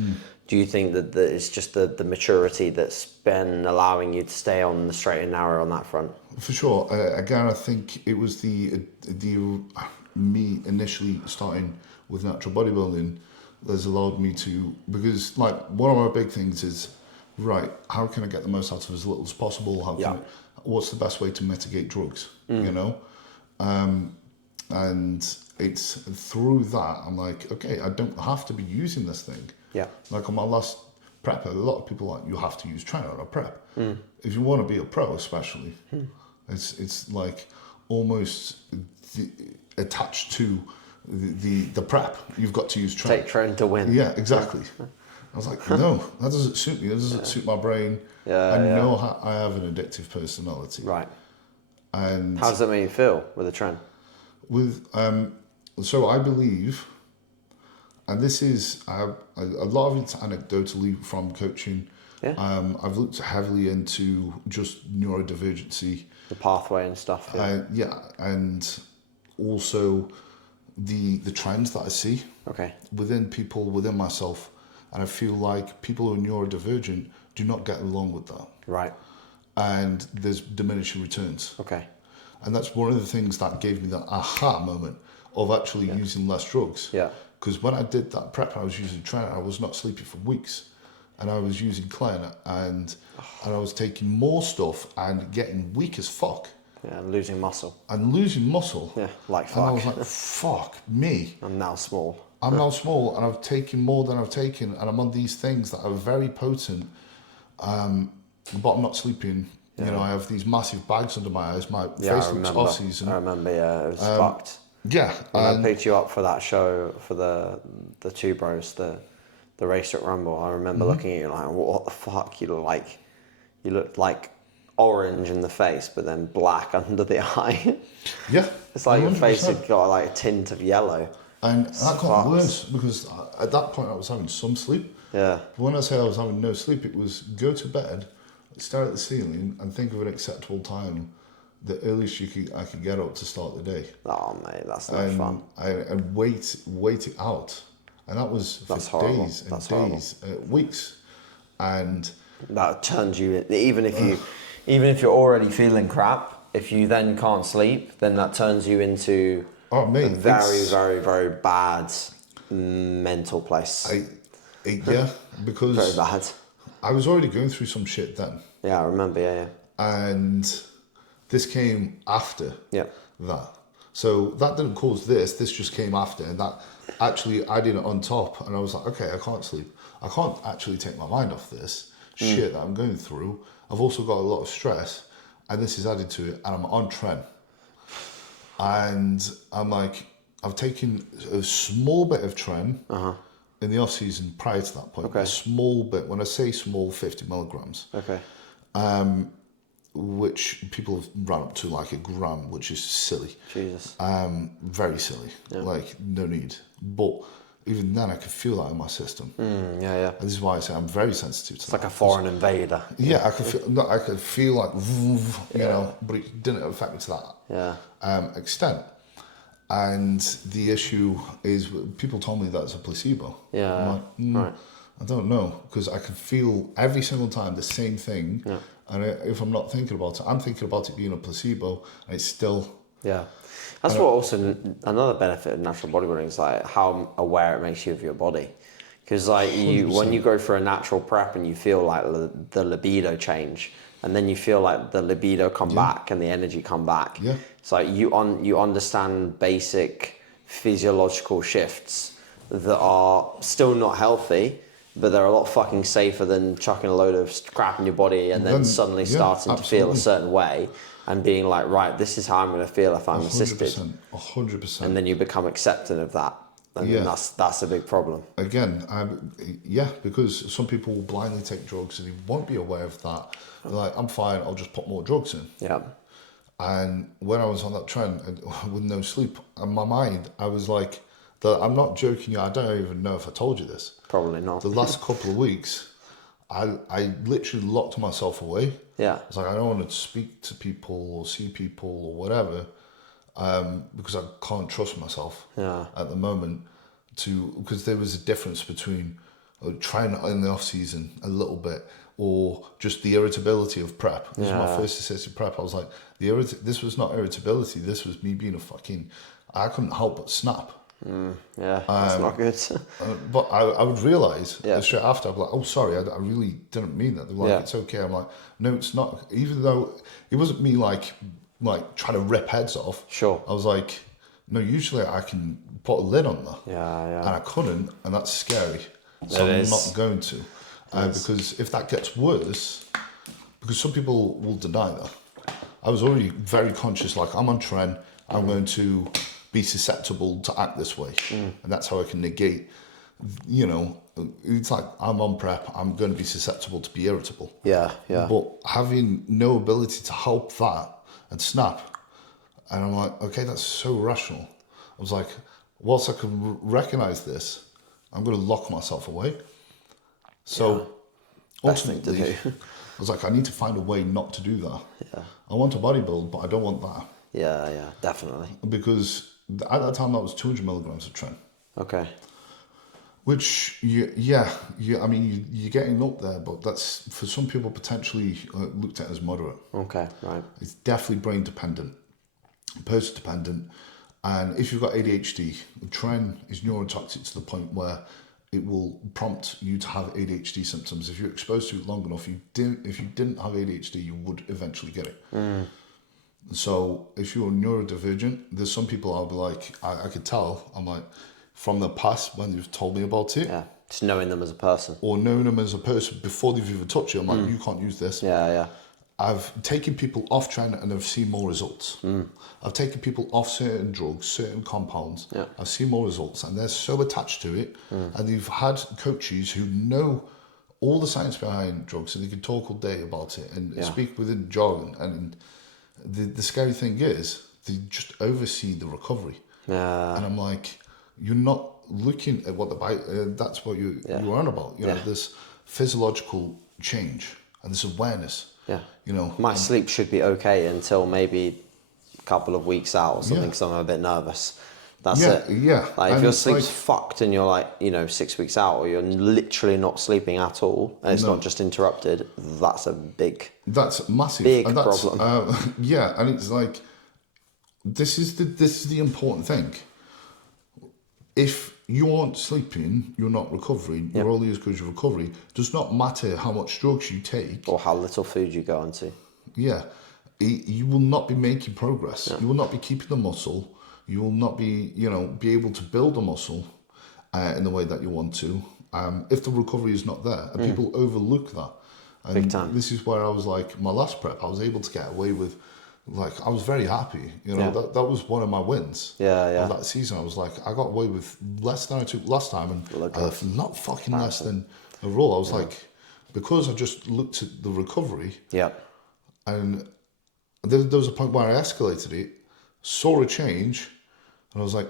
Do you think that it's just the maturity that's been allowing you to stay on the straight and narrow on that front? For sure. Again, I think it was the me initially starting with natural bodybuilding that's allowed me to, because like one of my big things is, right, how can I get the most out of as little as possible? What's the best way to mitigate drugs, you know? And it's through that, I'm like, okay, I don't have to be using this thing. Yeah. Like on my last prep, a lot of people are like, you have to use trainer on a prep. If you want to be a pro, especially, it's like almost attached to the prep. You've got to use trainer. Take train to win. Yeah, exactly. I was like, no, that doesn't suit me. That doesn't suit my brain. I know I have an addictive personality. Right. And how does that make you feel with a trend? With so I believe, and this is a lot of it's anecdotally from coaching. Yeah. I've looked heavily into just neurodivergency, The pathway and stuff. and also the trends that I see within people, within myself, and I feel like people who are neurodivergent do not get along with that. Right. And there's diminishing returns. Okay. And that's one of the things that gave me that aha moment of actually using less drugs. Yeah. Because when I did that prep, I was using Tren. I was not sleeping for weeks, and I was using Clen, and I was taking more stuff and getting weak as fuck. Yeah, and losing muscle. Yeah, like fuck. And I was like, fuck me. I'm now small. I'm now small, and I've taken more than I've taken, and I'm on these things that are very potent, but I'm not sleeping. You know, I have these massive bags under my eyes. My face looks off season. I remember, yeah, it was fucked. Yeah. When I picked you up for that show, for the Two Bros, the Race at Rumble, I remember looking at you like, what the fuck? You looked like orange in the face, but then black under the eye. Yeah. It's like 100%. Your face had got like a tint of yellow. And that got worse because at that point I was having some sleep. Yeah. But when I say I was having no sleep, it was go to bed, stare at the ceiling, and think of an acceptable time, the earliest I could get up to start the day. Oh mate, that's no fun. And wait it out, and that was for days and days, weeks, and that turns you even if you're already feeling crap. If you then can't sleep, then that turns you into a very, very, very bad mental place. Because very bad. I was already going through some shit then. Yeah, I remember. Yeah. And this came after that. So that didn't cause this. This just came after, and that actually added it on top. And I was like, okay, I can't sleep. I can't actually take my mind off this shit that I'm going through. I've also got a lot of stress, and this is added to it. And I'm on Tren. And I'm like, I've taken a small bit of Tren in the off season prior to that point. Okay. A small bit. When I say small, 50 milligrams. Okay. Which people have run up to like a gram, which is silly. Jesus. Very silly. Yeah. Like, no need. But even then, I could feel that in my system. Yeah. And this is why I say I'm very sensitive to It's like a foreign invader. Yeah, I could feel like, you know, but it didn't affect me to that extent. And the issue is, people told me that's a placebo. Yeah. I'm like, right. I don't know, because I can feel every single time the same thing. Yeah. And if I'm not thinking about it, I'm thinking about it being a placebo, and it's still... Yeah. That's what also, another benefit of natural bodybuilding is like how aware it makes you of your body. Because like when you go for a natural prep and you feel like the libido change, and then you feel like the libido come back and the energy come back. Yeah. It's like you understand basic physiological shifts that are still not healthy, but they're a lot fucking safer than chucking a load of crap in your body and then suddenly starting to feel a certain way and being like, right, this is how I'm going to feel if I'm assisted. 100%. And then you become accepting of that. And that's a big problem. Again, because some people will blindly take drugs and they won't be aware of that. They're like, I'm fine, I'll just put more drugs in. Yeah. And when I was on that trend with no sleep, in my mind, I was like, I'm not joking you, I don't even know if I told you this. Probably not. The last couple of weeks, I literally locked myself away. Yeah. It's like, I don't want to speak to people or see people or whatever, because I can't trust myself at the moment because there was a difference between trying in the off season a little bit or just the irritability of prep. This was my first assisted prep. I was like, this was not irritability. This was me being I couldn't help but snap. That's not good. But I would realise straight after, I'd be like, oh, sorry, I really didn't mean that. They're like, it's okay. I'm like, no, it's not. Even though it wasn't me like trying to rip heads off. Sure. I was like, no, usually I can put a lid on that. Yeah. And I couldn't, and that's scary. So I'm not going to. Because if that gets worse, because some people will deny that. I was already very conscious, like, I'm on trend, I'm going to be susceptible to act this way. And that's how I can negate, it's like, I'm on prep, I'm going to be susceptible to be irritable. Yeah. But having no ability to help that and snap, and I'm like, okay, that's so rational. I was like, whilst I can recognize this, I'm going to lock myself away. So ultimately, I was like, I need to find a way not to do that. Yeah. I want to bodybuild, but I don't want that. Yeah, definitely. Because at that time, that was 200 milligrams of Tren. Okay. Which, you're getting up there, but that's, for some people, potentially looked at as moderate. Okay, right. It's definitely brain dependent, person dependent. And if you've got ADHD, the tren is neurotoxic to the point where it will prompt you to have ADHD symptoms. If you're exposed to it long enough, if you didn't have ADHD, you would eventually get it. So if you're neurodivergent, there's some people I'll be like, I could tell, I'm like, from the past when you've told me about it. Yeah, just knowing them as a person. Or knowing them as a person before they've even touched you, I'm like, you can't use this. Yeah. I've taken people off trend and I've seen more results. I've taken people off certain drugs, certain compounds. Yeah. I've seen more results, and they're so attached to it. And you've had coaches who know all the science behind drugs, and they can talk all day about it and speak within jargon. And the scary thing is, they just oversee the recovery. Yeah. And I'm like, you're not looking at what that's what you're on about. You know, this physiological change and this awareness. Yeah. You know, my sleep should be okay until maybe a couple of weeks out or something, because I'm a bit nervous. That's it. Yeah. Like if your sleep's fucked and you're like, 6 weeks out, or you're literally not sleeping at all, and it's not just interrupted, that's massive. Big and that's, problem. And it's like, this is the important thing. If you aren't sleeping, you're not recovering. You're only as good as your recovery. It does not matter how much drugs you take or how little food you go into. Yeah, you will not be making progress. You will not be keeping the muscle. You will not be, be able to build a muscle in the way that you want to if the recovery is not there. And people overlook that. And big time. This is where I was like, my last prep, I was able to get away with. I was very happy, that was one of my wins. Of that season. I was like, I got away with less than I took last time, and not fucking less than overall. I was like, because I just looked at the recovery. And there was a point where I escalated it, saw a change, and I was like,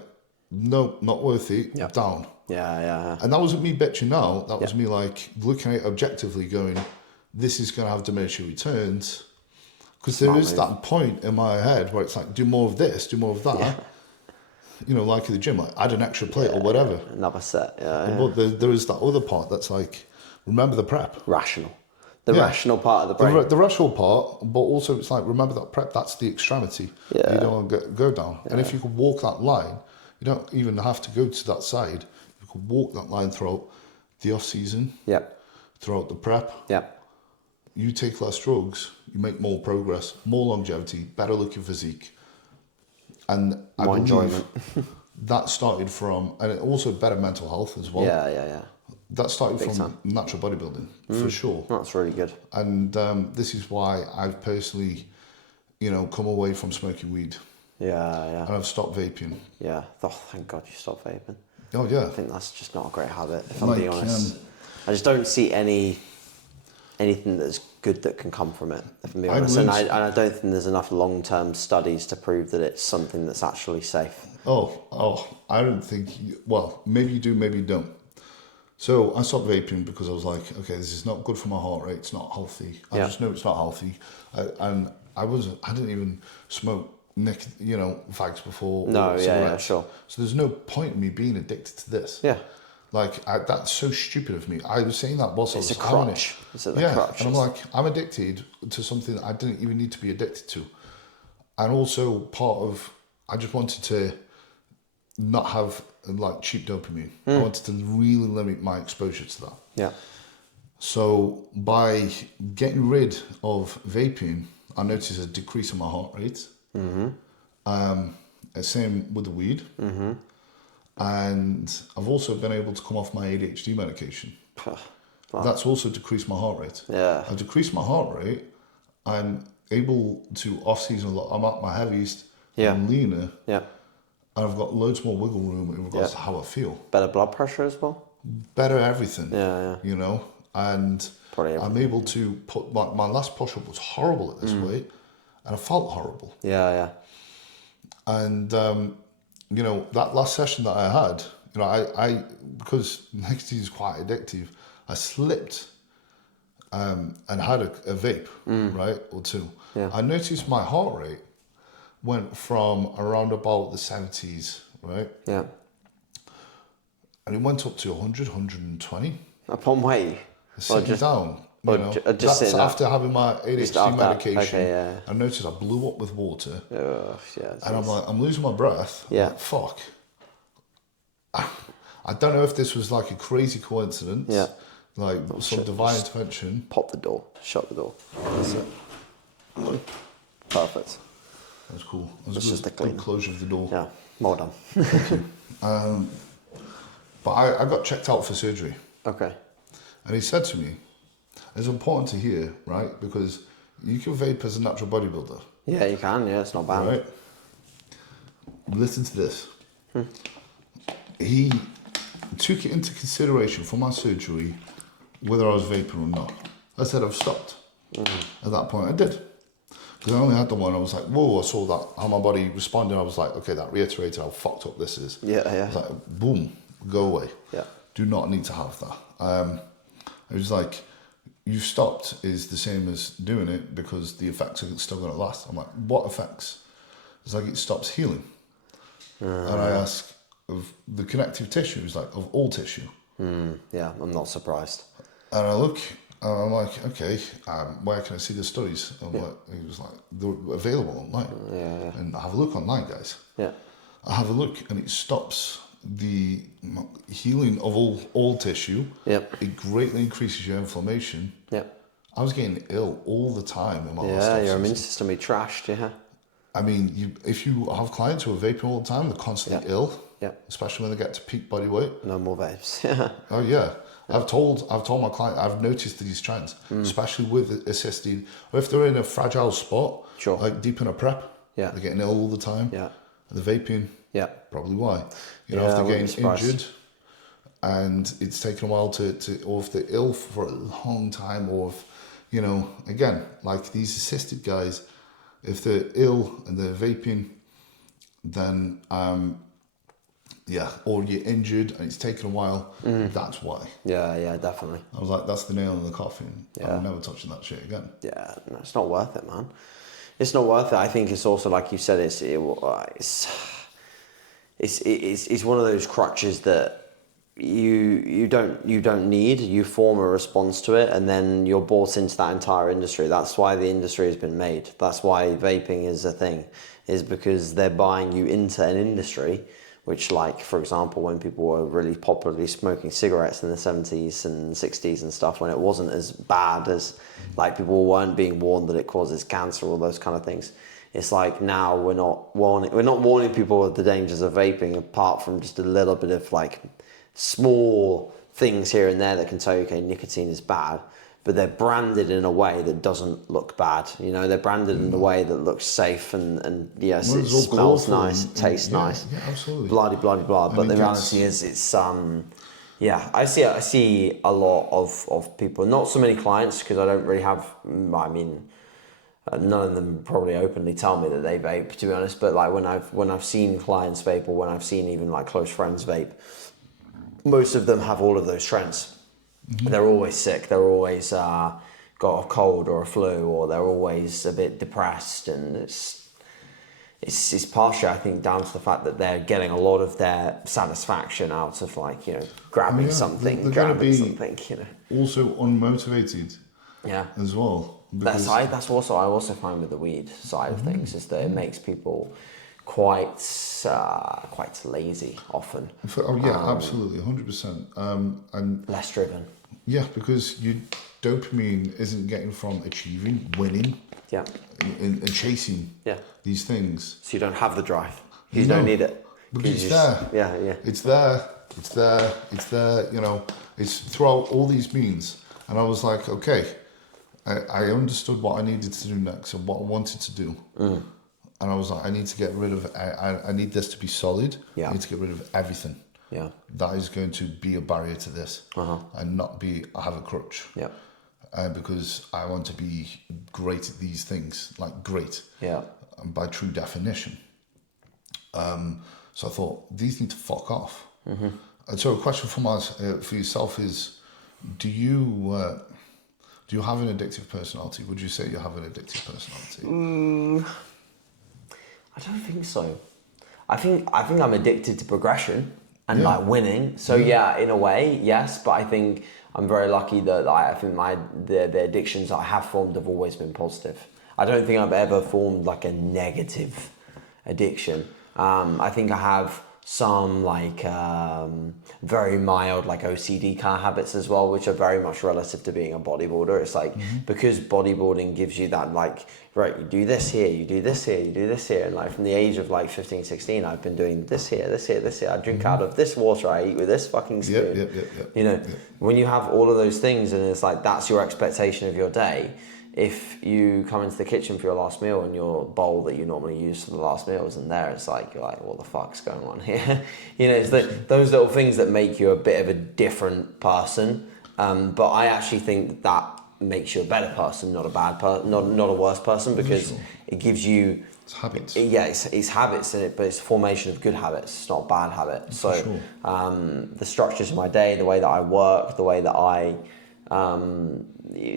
no, not worth it. Down. And that wasn't me bitching out. That was me like looking at it objectively, going, this is going to have diminishing returns. Because there is that point in my head where it's like, do more of this, do more of that. Like in the gym, like add an extra plate or whatever. Another set, But there is that other part that's like, remember the prep. Rational. The rational part of the brain. The rational part, but also it's like, remember that prep, that's the extremity. You don't want to go down. And if you can walk that line, you don't even have to go to that side. You can walk that line throughout the off-season, throughout the prep. You take less drugs, you make more progress, more longevity, better looking physique. And I believe enjoyment. That started from, and also better mental health as well. That started from natural bodybuilding, for sure. That's really good. And this is why I've personally, come away from smoking weed. And I've stopped vaping. Oh, thank God you stopped vaping. Oh, yeah. I think that's just not a great habit, if I'm being honest. I just don't see anything that's good that can come from it, if I'm being honest. And I don't think there's enough long-term studies to prove that it's something that's actually safe. I don't think, maybe you do, maybe you don't. So I stopped vaping because I was like, okay, this is not good for my heart rate. It's not healthy. I just know it's not healthy. And I didn't even smoke fags before. No, sure. So there's no point in me being addicted to this. That's so stupid of me. I was saying that whilst I was having it. It's a crutch. And I'm like, I'm addicted to something that I didn't even need to be addicted to. And also I just wanted to not have like cheap dopamine. I wanted to really limit my exposure to that. So by getting rid of vaping, I noticed a decrease in my heart rate. Same with the weed. And I've also been able to come off my ADHD medication. That's also decreased my heart rate. I've decreased my heart rate. I'm able to off-season a lot. I'm at my heaviest. I'm leaner. And I've got loads more wiggle room in regards to how I feel. Better blood pressure as well? Better everything. And I'm able to put, my last push-up was horrible at this weight. And I felt horrible. And, that last session that I had, I because nicotine is quite addictive, I slipped and had a vape, right, or two. I noticed my heart rate went from around about the 70s, right? And it went up to 100, 120. Upon weight? Sitting down. Or know, just that's sitting up? after having my ADHD after that. medication. Okay, yeah. I noticed I blew up with water, Oh, yeah. and I'm like, I'm losing my breath. I'm Yeah. like, fuck. I don't know if this was like a crazy coincidence. Yeah. Like some divine intervention. Pop the door. Shut the door. That's it. Perfect. That's cool. That's It's just a good clean. closure of the door. Yeah. Well done. But I got checked out for surgery. Okay. And he said to me, it's important to hear, right? Because you can vape as a natural bodybuilder, Yeah, you can. Yeah, it's not bad. right? Listen to this. He took it into consideration for my surgery whether I was vaping or not. I said I've stopped. At that point, I did. Because I only had the one, I was like, whoa, I saw that, how my body responded. I was like, okay, that reiterated how fucked up this is. Yeah, I yeah. was like, boom, go away. Yeah. Do not need to have that. It was like, you stopped is the same as doing it because the effects are still going to last. I'm like, what effects? It's like it stops healing. And I ask, of the connective tissue, it's like, of all tissue. Yeah, I'm not surprised. And I look, and I'm like, okay, where can I see the studies? And he was like, they're available online. Yeah. And I have a look online, guys. Yeah. I have a look, and it stops the healing of all tissue. Yep. It greatly increases your inflammation. Yep. I was getting ill all the time in my last Yeah, your season. immune system be trashed, yeah. I mean, if you have clients who are vaping all the time, they're constantly ill. Yeah. Especially when they get to peak body weight. No more vapes. Yeah. Oh yeah. I've told my client I've noticed these trends, especially with assisted, or if they're in a fragile spot, Sure. like deep in a prep, Yeah. they're getting ill all the time. Yeah. And the vaping, Yeah. probably why. You know, Yeah, I if they're wouldn't be getting surprised. injured and it's taken a while to or if they're ill for a long time, or if, you know, again, like these assisted guys, if they're ill and they're vaping, then or you're injured and it's taken a while, that's why. Yeah, definitely. I was like, that's the nail in the coffin. Yeah. I'm never touching that shit again. Yeah, no, it's not worth it, man. It's not worth it. I think it's also, like you said, it's one of those crutches that you don't need. You form a response to it, and then you're bought into that entire industry. That's why the industry has been made. That's why vaping is a thing, is because they're buying you into an industry. Which, like, for example, when people were really popularly smoking cigarettes in the 70s and 60s and stuff, when it wasn't as bad as, like, people weren't being warned that it causes cancer, all those kind of things. It's like now we're not warning people of the dangers of vaping, apart from just a little bit of, like, small things here and there that can tell you, okay, nicotine is bad. But they're branded in a way that doesn't look bad. You know, they're branded in a way that looks safe and yes, Well, it it's all smells colourful nice, and- tastes yeah, nice. yeah, absolutely. Blah. But the it reality is, it's I see a lot of people. Not so many clients because I don't really have. I mean, none of them probably openly tell me that they vape, to be honest. But like when I've seen clients vape, or when I've seen even like close friends vape, most of them have all of those trends. They're always sick. They're always got a cold or a flu, or they're always a bit depressed, and it's partially, I think, down to the fact that they're getting a lot of their satisfaction out of, like, you know, grabbing something, they're gonna be something, you know. Also unmotivated Yeah. as well. That's also I also find with the weed side of things is that it makes people quite lazy often. Absolutely, 100%. And Less driven. yeah, because your dopamine isn't getting from achieving, winning, Yeah. and chasing these things. So you don't have the drive. You don't need it. Because it's there. Yeah. It's there, you know, it's throughout all these means. And I was like, okay, I understood what I needed to do next and what I wanted to do. And I was like, I need to get rid of, I need this to be solid. Yeah. I need to get rid of everything. Yeah. That is going to be a barrier to this. And not have a crutch. Yeah. Because I want to be great at these things, like great. Yeah. By true definition. So I thought, these need to fuck off. And so a question for yourself is, do you have an addictive personality? Would you say you have an addictive personality? I don't think so. I think I'm addicted to progression, and like winning. So yeah, in a way, yes. But I think I'm very lucky that I think the addictions that I have formed have always been positive. I don't think I've ever formed like a negative addiction. I think I have some like very mild like OCD kind of habits as well, which are very much relative to being a bodybuilder. It's like because bodybuilding gives you that like, right, you do this here, you do this here, you do this here, and like from the age of like 15, 16, I've been doing this here, this here, this here. I drink out of this water, I eat with this fucking spoon. You know, when you have all of those things and it's like that's your expectation of your day. If you come into the kitchen for your last meal and your bowl that you normally use for the last meal isn't there, it's like, you're like, what the fuck's going on here? You know, it's those little things that make you a bit of a different person. But I actually think that makes you a better person, not a bad person, not a worse person, because it gives you... It's habits. It's habits in it, but it's a formation of good habits. It's not bad habits. So the structures of my day, the way that I work, the way that I...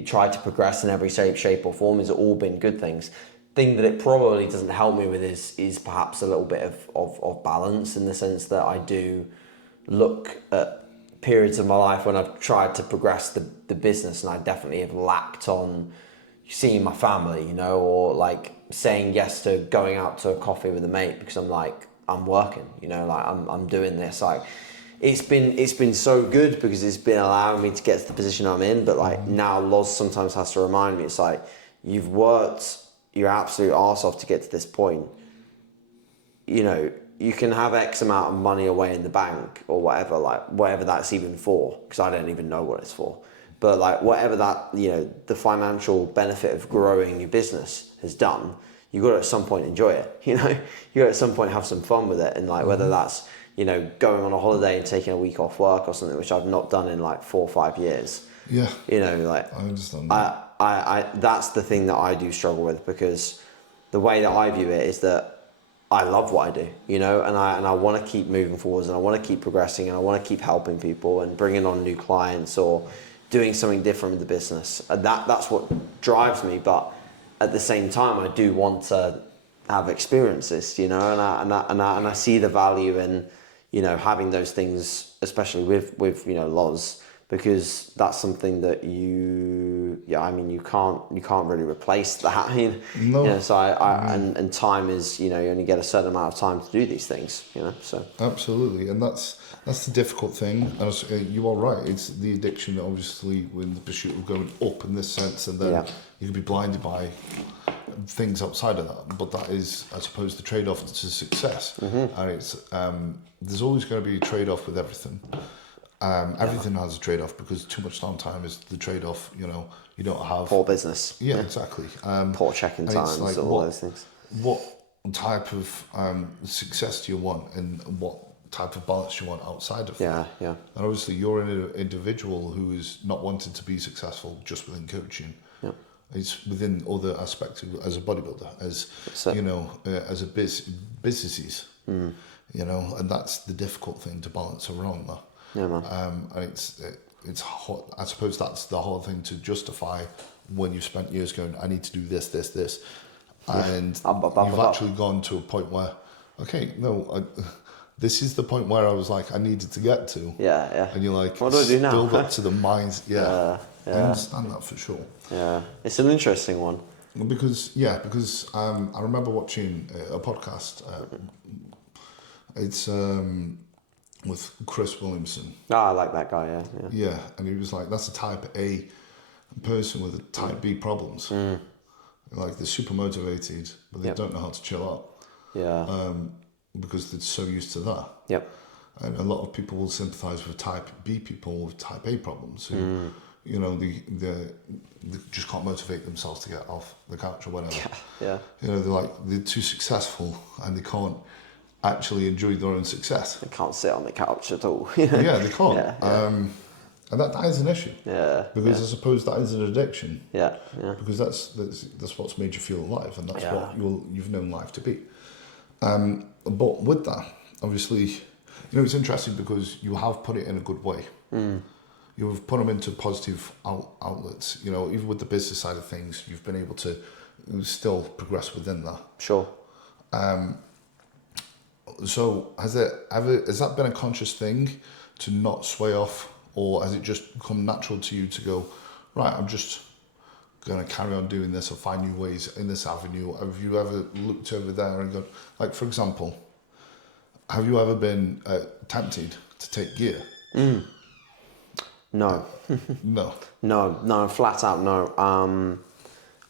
try to progress in every shape or form has all been good things. Thing that it probably doesn't help me with is perhaps a little bit of balance, in the sense that I do look at periods of my life when I've tried to progress the business, and I definitely have lacked on seeing my family, you know, or like saying yes to going out to a coffee with a mate because I'm working, you know, like I'm doing this. Like it's been so good because it's been allowing me to get to the position I'm in. But like now Loz sometimes has to remind me, it's like, you've worked your absolute arse off to get to this point. You know, you can have X amount of money away in the bank or whatever, like whatever that's even for, because I don't even know what it's for. But like whatever that, you know, the financial benefit of growing your business has done, you got to at some point enjoy it, you know? You got to at some point have some fun with it. And like whether that's, you know, going on a holiday and taking a week off work or something, which I've not done in like 4 or 5 years. Yeah. You know, like I understand that. I that's the thing that I do struggle with, because the way that I view it is that I love what I do, you know, and I want to keep moving forwards, and I want to keep progressing, and I want to keep helping people and bringing on new clients or doing something different with the business. And that's what drives me. But at the same time, I do want to have experiences, you know, and I see the value in, you know, having those things, especially with you know, Loz, because that's something that you can't really replace that. I mean, No. You know, so and time is, you know, you only get a certain amount of time to do these things, you know, so. Absolutely, and that's the difficult thing. And you are right, it's the addiction, obviously, when the pursuit of going up in this sense, and then you can be blinded by things outside of that. But that is, I suppose, the trade-off to success. And it's there's always going to be a trade-off with everything. Everything has a trade-off, because too much downtime is the trade-off. You know, you don't have poor business. Yeah, exactly. Poor check-in times, like, all those things. What type of success do you want, and what type of balance do you want outside of that? Yeah. And obviously, you're an individual who is not wanting to be successful just within coaching. Yeah. It's within other aspects as a bodybuilder, as you know, as a businesses. You know, and that's the difficult thing to balance around that. Yeah, man. And it's hard. I suppose that's the hard thing to justify when you've spent years going, I need to do this, and you've actually gone to a point where, okay, no, this is the point where I was like, I needed to get to. Yeah. And you're like, what do I do now? Still got to the minds. Yeah. I understand that for sure. Yeah, it's an interesting one. Because I remember watching a podcast. It's with Chris Williamson. Oh, I like that guy, yeah. Yeah, and he was like, that's a type A person with a type B problems. Like, they're super motivated, but they don't know how to chill out. Yeah. Because they're so used to that. Yep. And a lot of people will sympathise with type B people with type A problems who, you know, they just can't motivate themselves to get off the couch or whatever. Yeah. You know, they're too successful and they can't actually enjoy their own success. They can't sit on the couch at all. Yeah, they can't. And that is an issue. Yeah. Because I suppose that is an addiction. Yeah. Because that's what's made you feel alive, and that's what you've known life to be. But with that, obviously, you know, it's interesting because you have put it in a good way. You've put them into positive outlets. You know, even with the business side of things, you've been able to still progress within that. Sure. So has that been a conscious thing to not sway off, or has it just come natural to you to go, right, I'm just going to carry on doing this or find new ways in this avenue? Have you ever looked over there and gone, like, for example, have you ever been tempted to take gear? No. No. No, flat out no.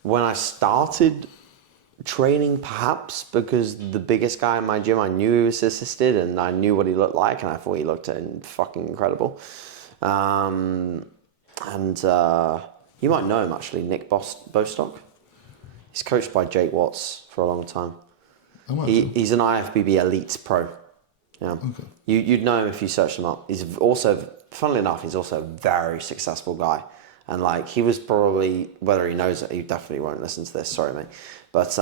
When I started training, perhaps, because the biggest guy in my gym, I knew he was assisted and I knew what he looked like and I thought he looked fucking incredible. You might know him actually, Nick Bostock. He's coached by Jake Watts for a long time. He's an IFBB Elite Pro. Yeah. Okay. You'd know him if you searched him up. He's also, funnily enough, he's also a very successful guy. And like, he was probably, whether he knows it, he definitely won't listen to this, sorry mate. But,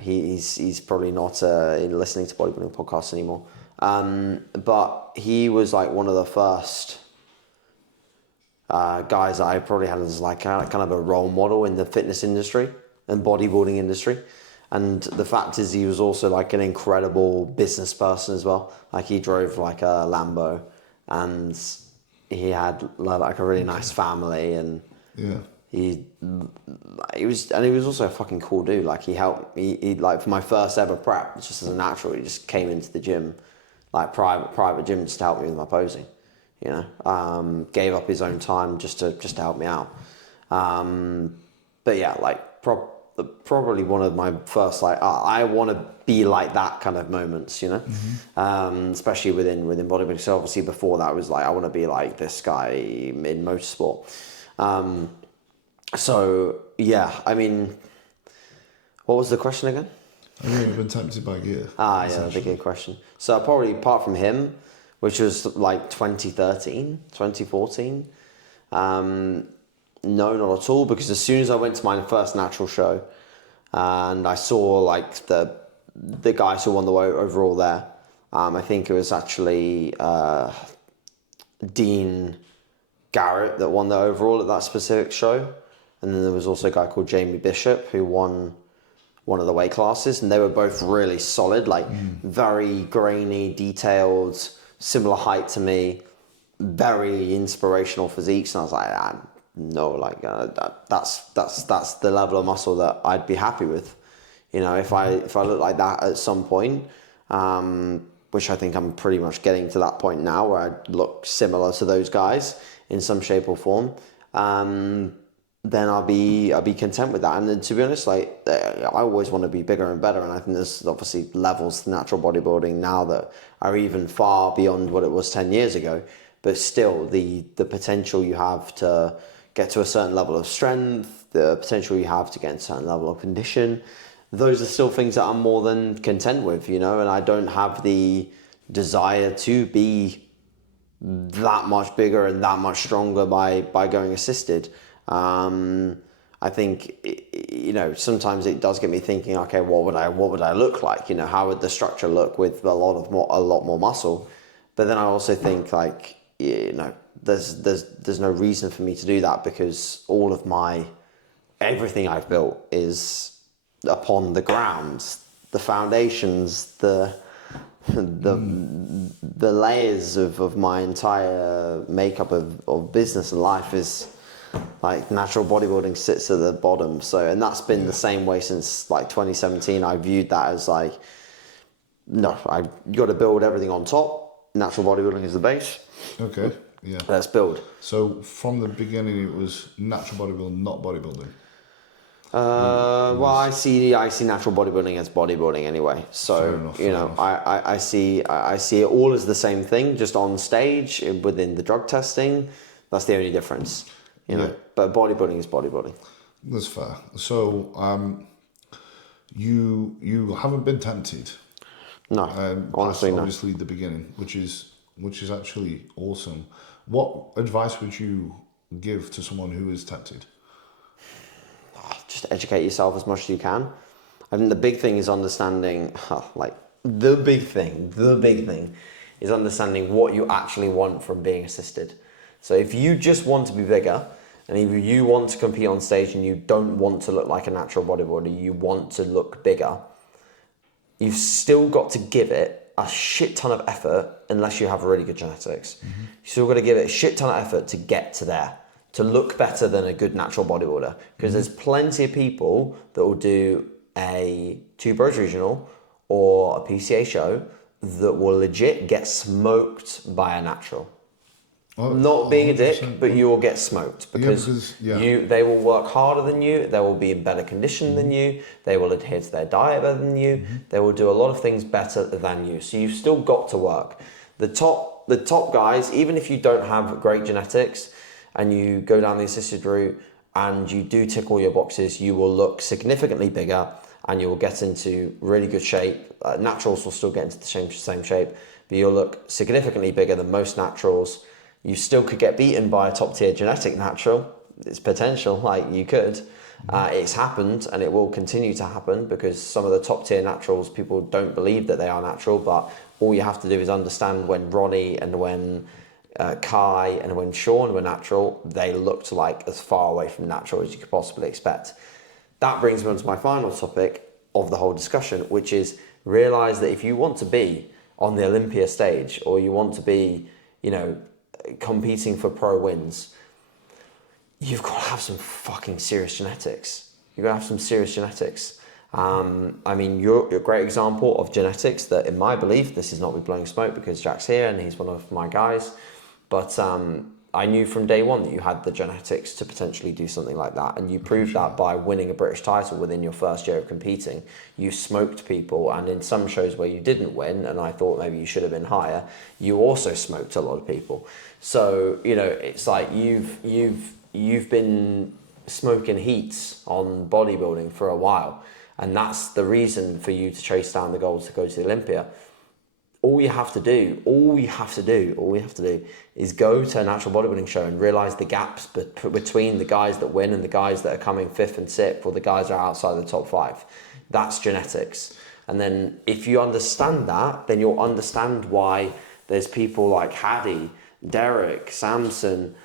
he's probably not listening to bodybuilding podcasts anymore. But he was like one of the first guys that I probably had as like kind of a role model in the fitness industry and bodybuilding industry. And the fact is, he was also like an incredible business person as well. Like he drove like a Lambo, and he had like a really nice family, and he was also a fucking cool dude. Like he helped me. He like for my first ever prep, just as a natural, he just came into the gym, like private gym, just to help me with my posing. You know, gave up his own time just to help me out. But yeah, like probably one of my first like I want to be like that kind of moments, you know, especially within bodybuilding. So obviously before that was like I want to be like this guy in motorsport. So yeah, I mean, what was the question again? Have you ever been tempted by gear? Yeah, the gear question. So probably apart from him, which was like 2013, 2014. No, not at all, because as soon as I went to my first natural show and I saw like the guys who won the overall there, I think it was actually Dean Garrett that won the overall at that specific show. And then there was also a guy called Jamie Bishop who won one of the weight classes, and they were both really solid, like very grainy, detailed, similar height to me, very inspirational physiques. And I was like, no, like that's the level of muscle that I'd be happy with, you know, if I look like that at some point, which I think I'm pretty much getting to that point now where I look similar to those guys in some shape or form, then I'll be content with that. And then, to be honest, like I always want to be bigger and better, and I think there's obviously levels to natural bodybuilding now that are even far beyond what it was 10 years ago. But still, the potential you have to get to a certain level of strength, the potential you have to get a certain level of condition, those are still things that I'm more than content with, you know, and I don't have the desire to be that much bigger and that much stronger by going assisted. I think, you know, sometimes it does get me thinking, okay, what would I look like? You know, how would the structure look with a lot more muscle? But then I also think, like, you know, there's no reason for me to do that, because all of everything I've built is upon the ground, the foundations, the layers of my entire makeup of business and life is like natural bodybuilding sits at the bottom. So, and that's been the same way since like 2017. I viewed that as like, no, you got to build everything on top. Natural bodybuilding is the base. Okay. Yeah. Let's build. So from the beginning, it was natural bodybuilding, not bodybuilding. Well, I see natural bodybuilding as bodybuilding anyway. So you know, I see it all as the same thing, just on stage within the drug testing. That's the only difference, you know. But bodybuilding is bodybuilding. That's fair. So you haven't been tempted. No, honestly, no. Obviously, the beginning, which is actually awesome. What advice would you give to someone who is tempted? Just educate yourself as much as you can. I think the big thing is understanding, the big thing is understanding what you actually want from being assisted. So if you just want to be bigger, and if you want to compete on stage and you don't want to look like a natural bodybuilder, you want to look bigger, you've still got to give it a shit ton of effort unless you have really good genetics. You still got to give it a shit ton of effort to get to there, to look better than a good natural bodybuilder. Because there's plenty of people that will do a 2 Bros regional or a PCA show that will legit get smoked by a natural. Not being a dick, but you will get smoked because they will work harder than you, they will be in better condition than you, they will adhere to their diet better than you, they will do a lot of things better than you. So you've still got to work. The top guys, even if you don't have great genetics and you go down the assisted route and you do tick all your boxes, you will look significantly bigger and you will get into really good shape. Naturals will still get into the same shape, but you'll look significantly bigger than most naturals. You still could get beaten by a top tier genetic natural. It's potential, like you could. It's happened and it will continue to happen because some of the top tier naturals, people don't believe that they are natural, but all you have to do is understand when Ronnie and when Kai and when Sean were natural, they looked like as far away from natural as you could possibly expect. That brings me on to my final topic of the whole discussion, which is realize that if you want to be on the Olympia stage or you want to be, competing for pro wins, you've got to have some fucking serious genetics. You've got to have some serious genetics. You're a great example of genetics that, in my belief, this is not me blowing smoke because Jack's here and he's one of my guys, but I knew from day one that you had the genetics to potentially do something like that, and you proved that by winning a British title within your first year of competing. You smoked people, and in some shows where you didn't win, and I thought maybe you should have been higher, you also smoked a lot of people. So it's like you've been smoking heats on bodybuilding for a while, and that's the reason for you to chase down the goals to go to the Olympia. All you have to do is go to a natural bodybuilding show and realize the gaps between the guys that win and the guys that are coming 5th and 6th, or the guys that are outside the top 5. That's genetics. And then if you understand that, then you'll understand why there's people like Hadi, Derek, Samson,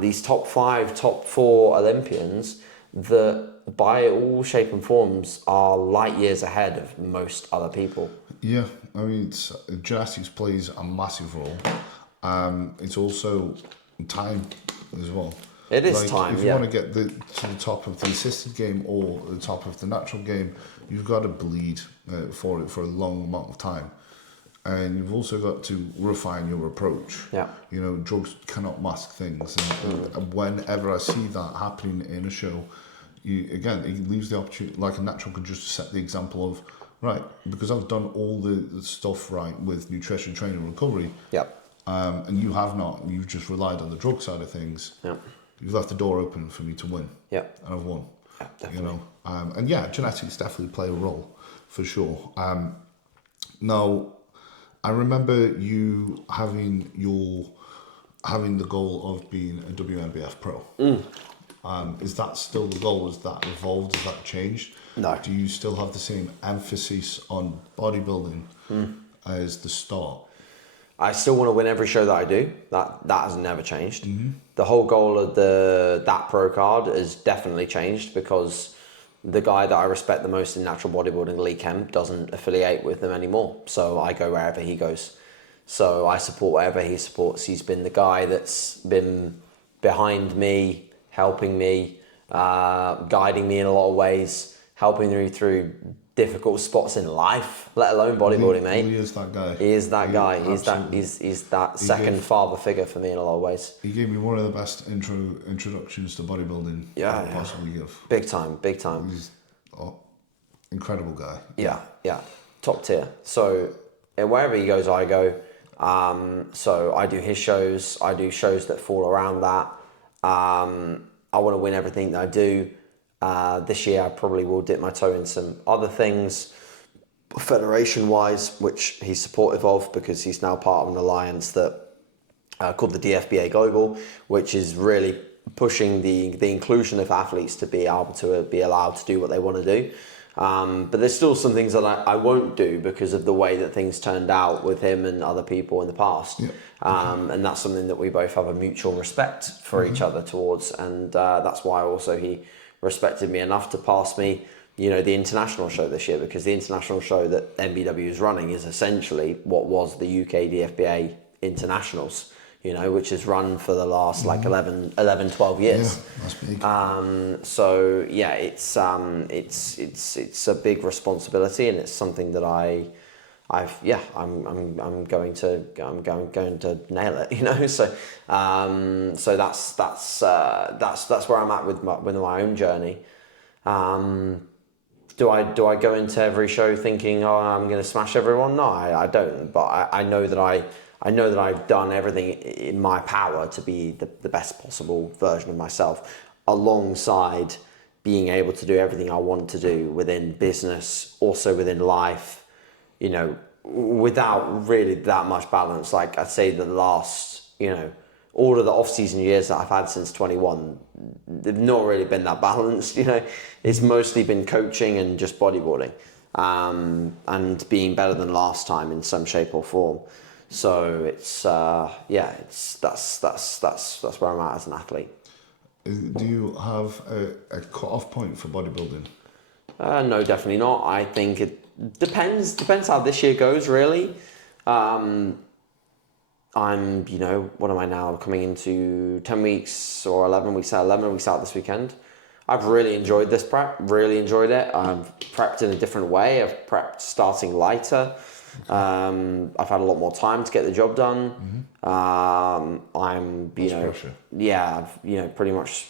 these top 5, top 4 Olympians that by all shape and forms are light years ahead of most other people. Yeah, genetics plays a massive role. It's also time as well. It is time, if you want to get to the top of the assisted game or the top of the natural game, you've got to bleed for it for a long amount of time. And you've also got to refine your approach. Yeah. Drugs cannot mask things. And whenever I see that happening in a show, it leaves the opportunity, like a natural could just set the example of, right, because I've done all the stuff right with nutrition, training, recovery. Yep. And you have not. You've just relied on the drug side of things. Yep. You've left the door open for me to win. Yep. And I've won. Yeah, definitely. Genetics definitely play a role, for sure. Now, I remember you having the goal of being a WNBF pro. Is that still the goal? Has that evolved? Has that changed? No. Do you still have the same emphasis on bodybuilding as the start? I still want to win every show that I do. That has never changed. The whole goal of that pro card has definitely changed because the guy that I respect the most in natural bodybuilding, Lee Kemp, doesn't affiliate with them anymore. So I go wherever he goes. So I support wherever he supports. He's been the guy that's been behind me, helping me, guiding me in a lot of ways, helping me through difficult spots in life, let alone bodybuilding, mate. He is that guy. He is that guy. He's that second father figure for me in a lot of ways. He gave me one of the best introductions to bodybuilding I could possibly give. Big time. He's an incredible guy. Yeah. Top tier. So wherever he goes, I go. So I do his shows. I do shows that fall around that. I want to win everything that I do. This year I probably will dip my toe in some other things federation-wise, which he's supportive of because he's now part of an alliance that called the DFBA Global, which is really pushing the inclusion of athletes to be able to be allowed to do what they want to do. But there's still some things that I won't do because of the way that things turned out with him and other people in the past. And that's something that we both have a mutual respect for each other towards. And that's why also he respected me enough to pass me the international show this year, because the international show that NBW is running is essentially what was the UK DFBA internationals, which is run for the last like 11, 12 years. Yeah, that's big. So yeah, it's a big responsibility, and it's something that I'm going to nail it, so that's where I'm at with my own journey. Do I go into every show thinking, oh, I'm going to smash everyone? No, I don't, but I know that I've done everything in my power to be the best possible version of myself, alongside being able to do everything I want to do within business, also within life, without really that much balance. Like I'd say the last, all of the off-season years that I've had since 21, they've not really been that balanced, It's mostly been coaching and just bodybuilding, and being better than last time in some shape or form. So it's that's where I'm at as an athlete. Do you have a cut-off point for bodybuilding? No, definitely not. I think it depends how this year goes, really. I'm, what am I now? Coming into 10 weeks or 11 weeks out, 11 weeks out this weekend. I've really enjoyed this prep, really enjoyed it. I've prepped in a different way. I've prepped starting lighter. I've had a lot more time to get the job done. I'm, pressure. Yeah, I've, pretty much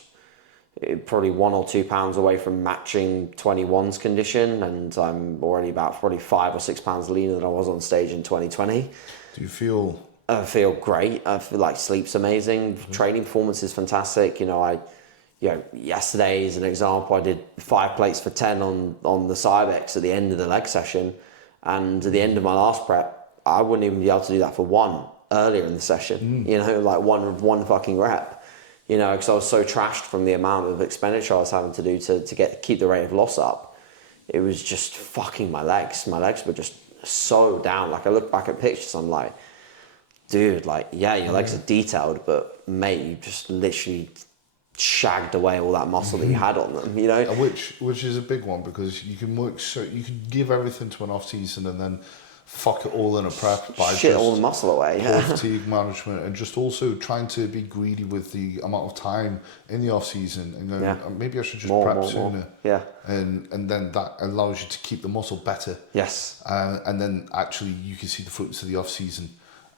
probably 1 or 2 pounds away from matching 21's condition, and I'm already about probably 5 or 6 pounds leaner than I was on stage in 2020. Do you feel? I feel great. I feel like sleep's amazing. Training performance is fantastic. Yesterday as an example, I did 5 plates for 10 on the Cybex at the end of the leg session. And at the end of my last prep, I wouldn't even be able to do that for 1 earlier in the session, like one fucking rep, because I was so trashed from the amount of expenditure I was having to do to keep the rate of loss up. It was just fucking my legs. My legs were just so down. Like I look back at pictures, I'm like, dude, like, yeah, your legs are detailed, but mate, you just literally shagged away all that muscle that you had on them, Which is a big one, because you can you can give everything to an off season and then fuck it all in a prep by shit all the muscle away. Poor fatigue management, and just also trying to be greedy with the amount of time in the off season and going, maybe I should just prep sooner. Yeah. And then that allows you to keep the muscle better. Yes. And then actually you can see the fruits of the off season,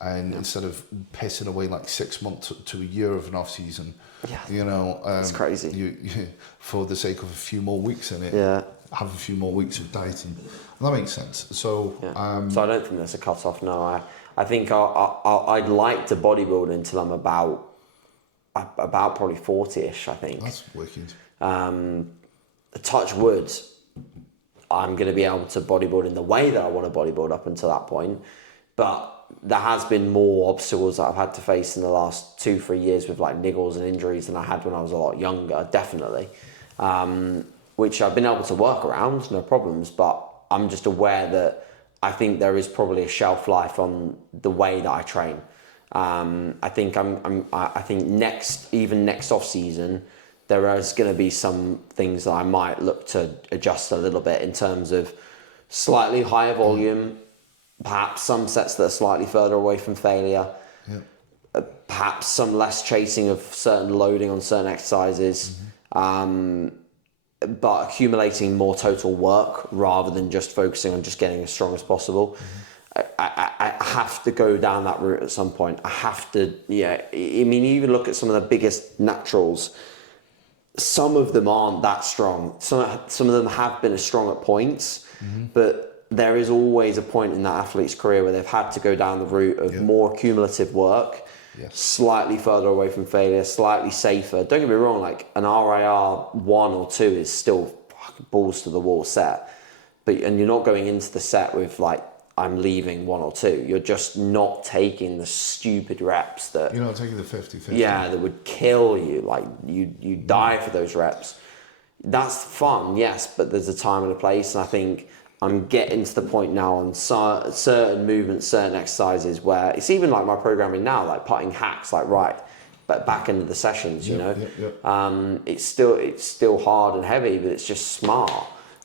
and instead of pissing away like 6 months to a year of an off season, it's crazy. You for the sake of a few more weeks in it, have a few more weeks of dieting. And that makes sense. So, so I don't think there's a cut off. No, I think I'd like to bodybuild until I'm about probably 40ish. I think that's wicked. Touch wood, I'm going to be able to bodybuild in the way that I want to bodybuild up until that point, but there has been more obstacles that I've had to face in the last 2-3 years with like niggles and injuries than I had when I was a lot younger, definitely, which I've been able to work around, no problems, but I'm just aware that I think there is probably a shelf life on the way that I train. I think next off season, there is going to be some things that I might look to adjust a little bit in terms of slightly higher volume, perhaps some sets that are slightly further away from failure, perhaps some less chasing of certain loading on certain exercises, but accumulating more total work rather than just focusing on just getting as strong as possible. I have to go down that route at some point. I have to, even look at some of the biggest naturals. Some of them aren't that strong. Some of them have been as strong at points, but there is always a point in that athlete's career where they've had to go down the route of more cumulative work, slightly further away from failure, slightly safer. Don't get me wrong, like an RIR 1 or 2 is still fucking balls to the wall set, and you're not going into the set with like, I'm leaving 1 or 2. You're just not taking the stupid reps that... You're not taking the 50-50. Yeah, that would kill you. Like, you die for those reps. That's fun, yes, but there's a time and a place, and I think I'm getting to the point now on certain movements, certain exercises where it's even like my programming now, like putting hacks, like but back into the sessions, It's still hard and heavy, but it's just smart.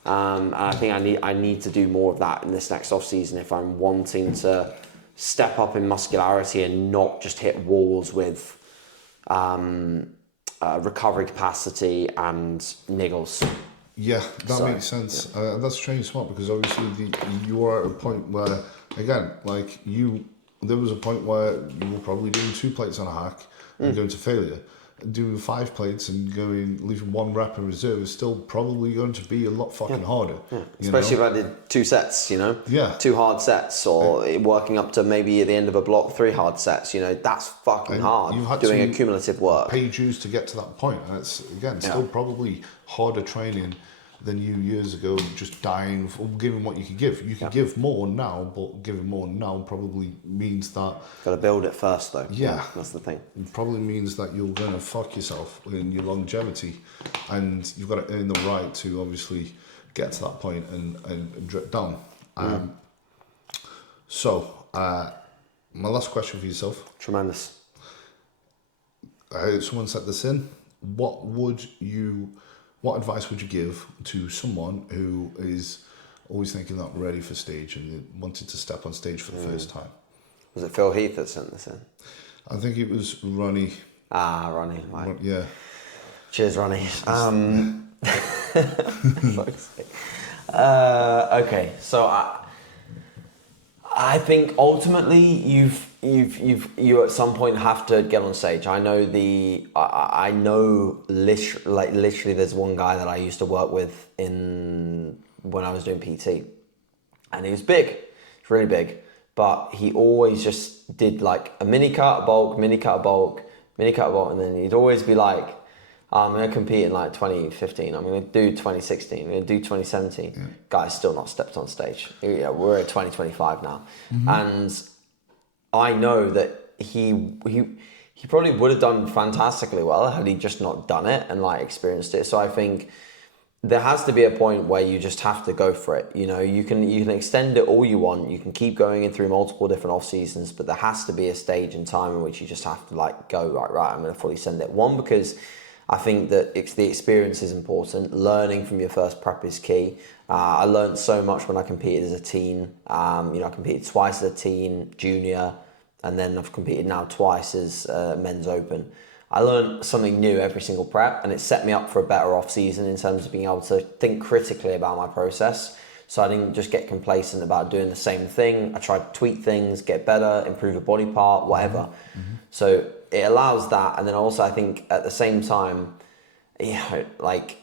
And I think I need to do more of that in this next off season if I'm wanting to step up in muscularity and not just hit walls with recovery capacity and niggles. Yeah, that makes sense. Yeah. That's strange smart because obviously you are at a point where, again, like there was a point where you were probably doing 2 plates on a hack and going to failure. Doing 5 plates and leaving 1 rep in reserve is still probably going to be a lot fucking harder. Yeah. Especially if I did 2 sets, you know? Yeah. 2 hard sets, or working up to maybe at the end of a block 3 hard sets, you know, that's fucking hard. You've had doing to cumulative work. Pay dues to get to that point, and it's again still probably harder training than you years ago, just dying for giving what you could give. You could give more now, but giving more now probably means that... Got to build it first, though. Yeah. That's the thing. It probably means that you're going to fuck yourself in your longevity, and you've got to earn the right to obviously get to that point and drip down. So, my last question for yourself. Tremendous. Someone set this in. What advice would you give to someone who is always thinking that ready for stage and they wanted to step on stage for the first time? Was it Phil Heath that sent this in? I think it was Ronnie. Ronnie. Right. Yeah. Cheers, Ronnie. Okay, so I think ultimately you at some point have to get on stage. I know literally there's one guy that I used to work with when I was doing PT, and he was big, he's really big, but he always just did like a mini cut, a bulk, mini cut, a bulk, mini cut, a bulk, and then he'd always be like, I'm going to compete in like 2015, I'm going to do 2016, I'm going to do 2017. Yeah. Guy's still not stepped on stage. Yeah, we're at 2025 now. And I know that he probably would have done fantastically well had he just not done it and like experienced it. So I think there has to be a point where you just have to go for it. You know, you can extend it all you want. You can keep going in through multiple different off seasons, but there has to be a stage in time in which you just have to like go right. I'm going to fully send it. One, because I think that the experience is important. Learning from your first prep is key. I learned so much when I competed as a teen. I competed twice as a teen, junior, and then I've competed now twice as men's open. I learned something new every single prep, and it set me up for a better off season in terms of being able to think critically about my process. So I didn't just get complacent about doing the same thing. I tried to tweak things, get better, improve a body part, whatever. So it allows that, and then also I think at the same time, like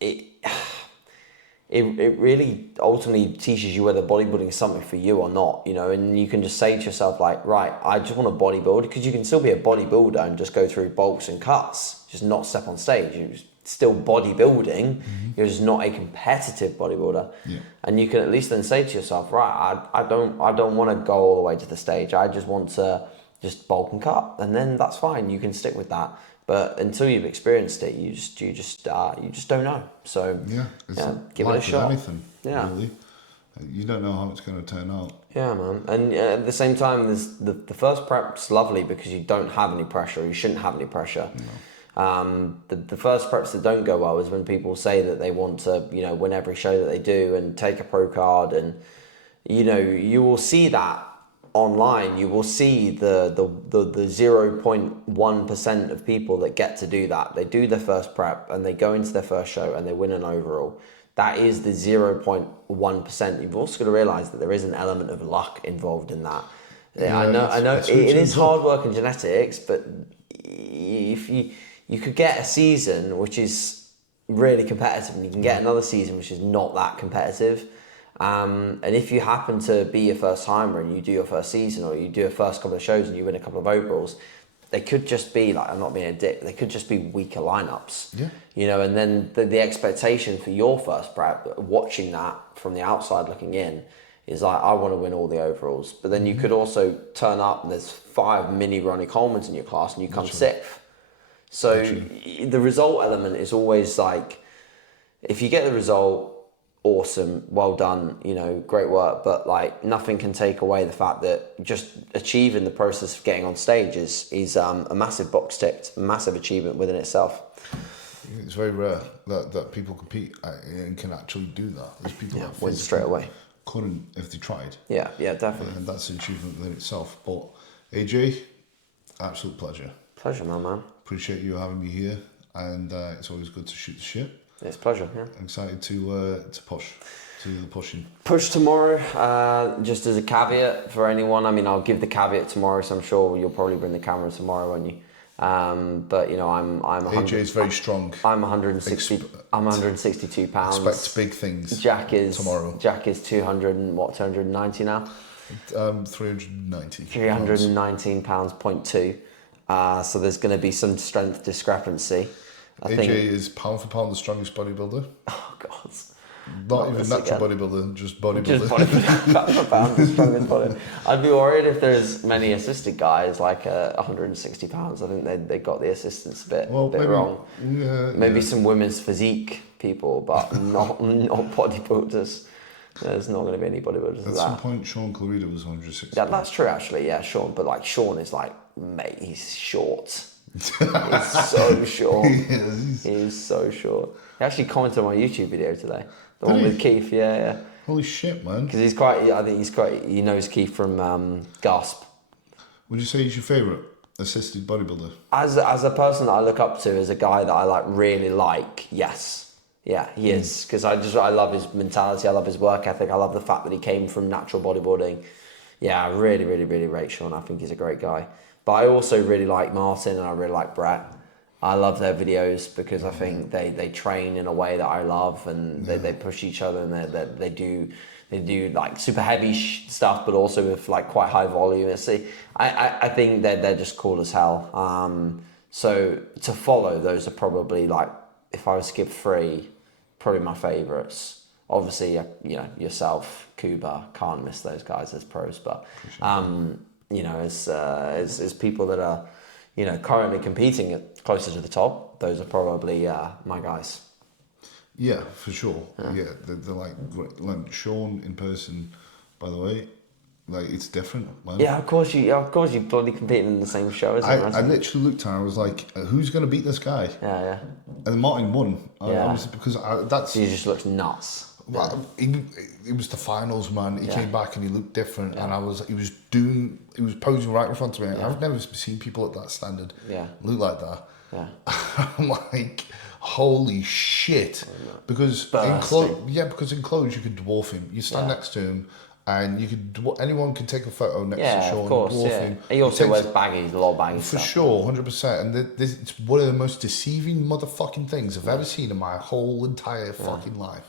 it really ultimately teaches you whether bodybuilding is something for you or not, you know, and you can just say to yourself like, right, I just want to bodybuild, because you can still be a bodybuilder and just go through bulks and cuts, just not step on stage. You're still bodybuilding, you're just not a competitive bodybuilder. Yeah. And you can at least then say to yourself, right, I don't want to go all the way to the stage. I just want to just bulk and cut, and then that's fine. You can stick with that. But until you've experienced it, you just don't know. So give it a shot. Anything, really. You don't know how it's going to turn out. Yeah, man. And at the same time, there's the first prep's lovely because you don't have any pressure. You shouldn't have any pressure. No. The first preps that don't go well is when people say that they want to, win every show that they do and take a pro card, and you will see that online. You will see the 0.1% of people that get to do that. They do their first prep and they go into their first show and they win an overall. That is the 0.1%. You've also got to realize that there is an element of luck involved in that. Yeah, I know it is hard work and genetics, but if you could get a season which is really competitive, and you can get another season which is not that competitive. And if you happen to be your first timer and you do your first season, or you do your first couple of shows and you win a couple of overalls, they could just be like, I'm not being a dick, they could just be weaker lineups. Yeah. And then the expectation for your first prep, watching that from the outside looking in, is like, I want to win all the overalls. But then you could also turn up and there's 5 mini Ronnie Colemans in your class and you come 6th. So the result element is always like, if you get the result, awesome, well done, great work, but like nothing can take away the fact that just achieving the process of getting on stage is a massive box ticked, massive achievement within itself. It's very rare that people compete and can actually do that. There's people that win straight away. couldn't if they tried. Yeah, definitely. And that's an achievement within itself. But AJ, absolute pleasure. Pleasure, man. Appreciate you having me here, and it's always good to shoot the shit. It's a pleasure, yeah. I'm excited to push, to do the pushing. Push tomorrow, just as a caveat for anyone. I mean, I'll give the caveat tomorrow, so I'm sure you'll probably bring the camera tomorrow, won't you? But you know, I'm AJ's very strong. I'm 160. I'm 162 pounds. Expect big things. Jack is tomorrow. Jack is 290 now. 390. 319 pounds, 0.2. So there's going to be some strength discrepancy. AJ is pound for pound the strongest bodybuilder. Oh God. Not even natural bodybuilder, just bodybuilder. Just bodybuilder, pound for pound, the strongest body. I'd be worried if there's many assisted guys like 160 pounds. I think they got the assistants a bit wrong. Yeah, maybe some women's physique people, but not bodybuilders. There's not going to be any bodybuilders. At some point, Sean Clarida was 160. Yeah, that's true actually. Yeah, Sean. But like Sean is like, mate, he's short. He's so short. He's so short. He actually commented on my YouTube video today. The one with Keith, yeah. Holy shit, man. Because he knows Keith from Gasp. Would you say he's your favourite assisted bodybuilder? As a person that I look up to, as a guy that I really like, yes. Yeah, he is. Because I love his mentality, I love his work ethic, I love the fact that he came from natural bodybuilding. Yeah, I really, really, really rate Sean. I think he's a great guy. But I also really like Martin and I really like Brett. I love their videos because I think they train in a way that I love, and they push each other, and they do like super heavy stuff, but also with like quite high volume. I think they're just cool as hell. So to follow, those are probably like, if I was to give 3, probably my favourites. Obviously, you know, yourself, Kuba, can't miss those guys as pros, but you know, as people that are, you know, currently competing closer to the top, those are probably my guys. Yeah, for sure. Yeah, they're like great. Like Sean in person, by the way, like it's different, man. Yeah, of course you bloody competing in the same show as him. I literally looked at her, I was like, who's going to beat this guy? Yeah. And Martin won. Yeah. Because that's... He just looks nuts. Well, it was the finals, man. He came back and he looked different, and he was posing right in front of me. I've never seen people at that standard look like that. Yeah. I'm like, holy shit! Because in clothes you could dwarf him. You stand next to him, and you could anyone can take a photo next to Sean. Of course, dwarf him. He also wears baggies, a lot of baggies. For sure, 100%. And it's one of the most deceiving motherfucking things I've ever seen in my whole entire fucking life.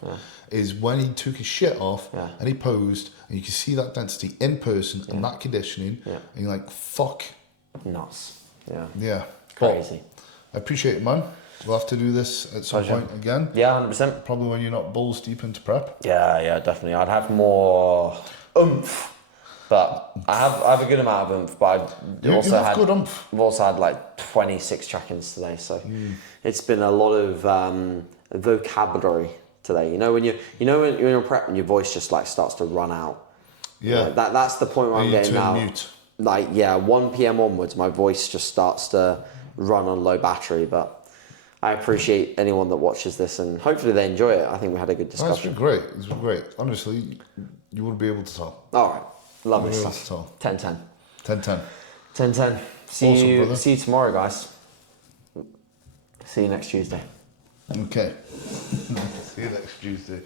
Is when he took his shit off and he posed, and you can see that density in person and that conditioning, and you're like, fuck. Nuts. Yeah. Crazy. I appreciate it, man. We'll have to do this at some point again. Yeah, 100%. Probably when you're not balls deep into prep. Yeah, definitely. I'd have more oomph, but I have a good amount of oomph. But I've also had like 26 check-ins today, so it's been a lot of vocabulary today. You know when you're prep and your voice just like starts to run out. Yeah. You know, that's the point where I'm getting now. Mute. Like 1 p.m. onwards, my voice just starts to run on low battery. But I appreciate anyone that watches this, and hopefully they enjoy it. I think we had a good discussion. It's been great. Honestly, you wouldn't be able to tell. All right, lovely stuff. 10-10. 10-10. 10-10. See you tomorrow, guys. See you next Tuesday. Okay. See you next Tuesday.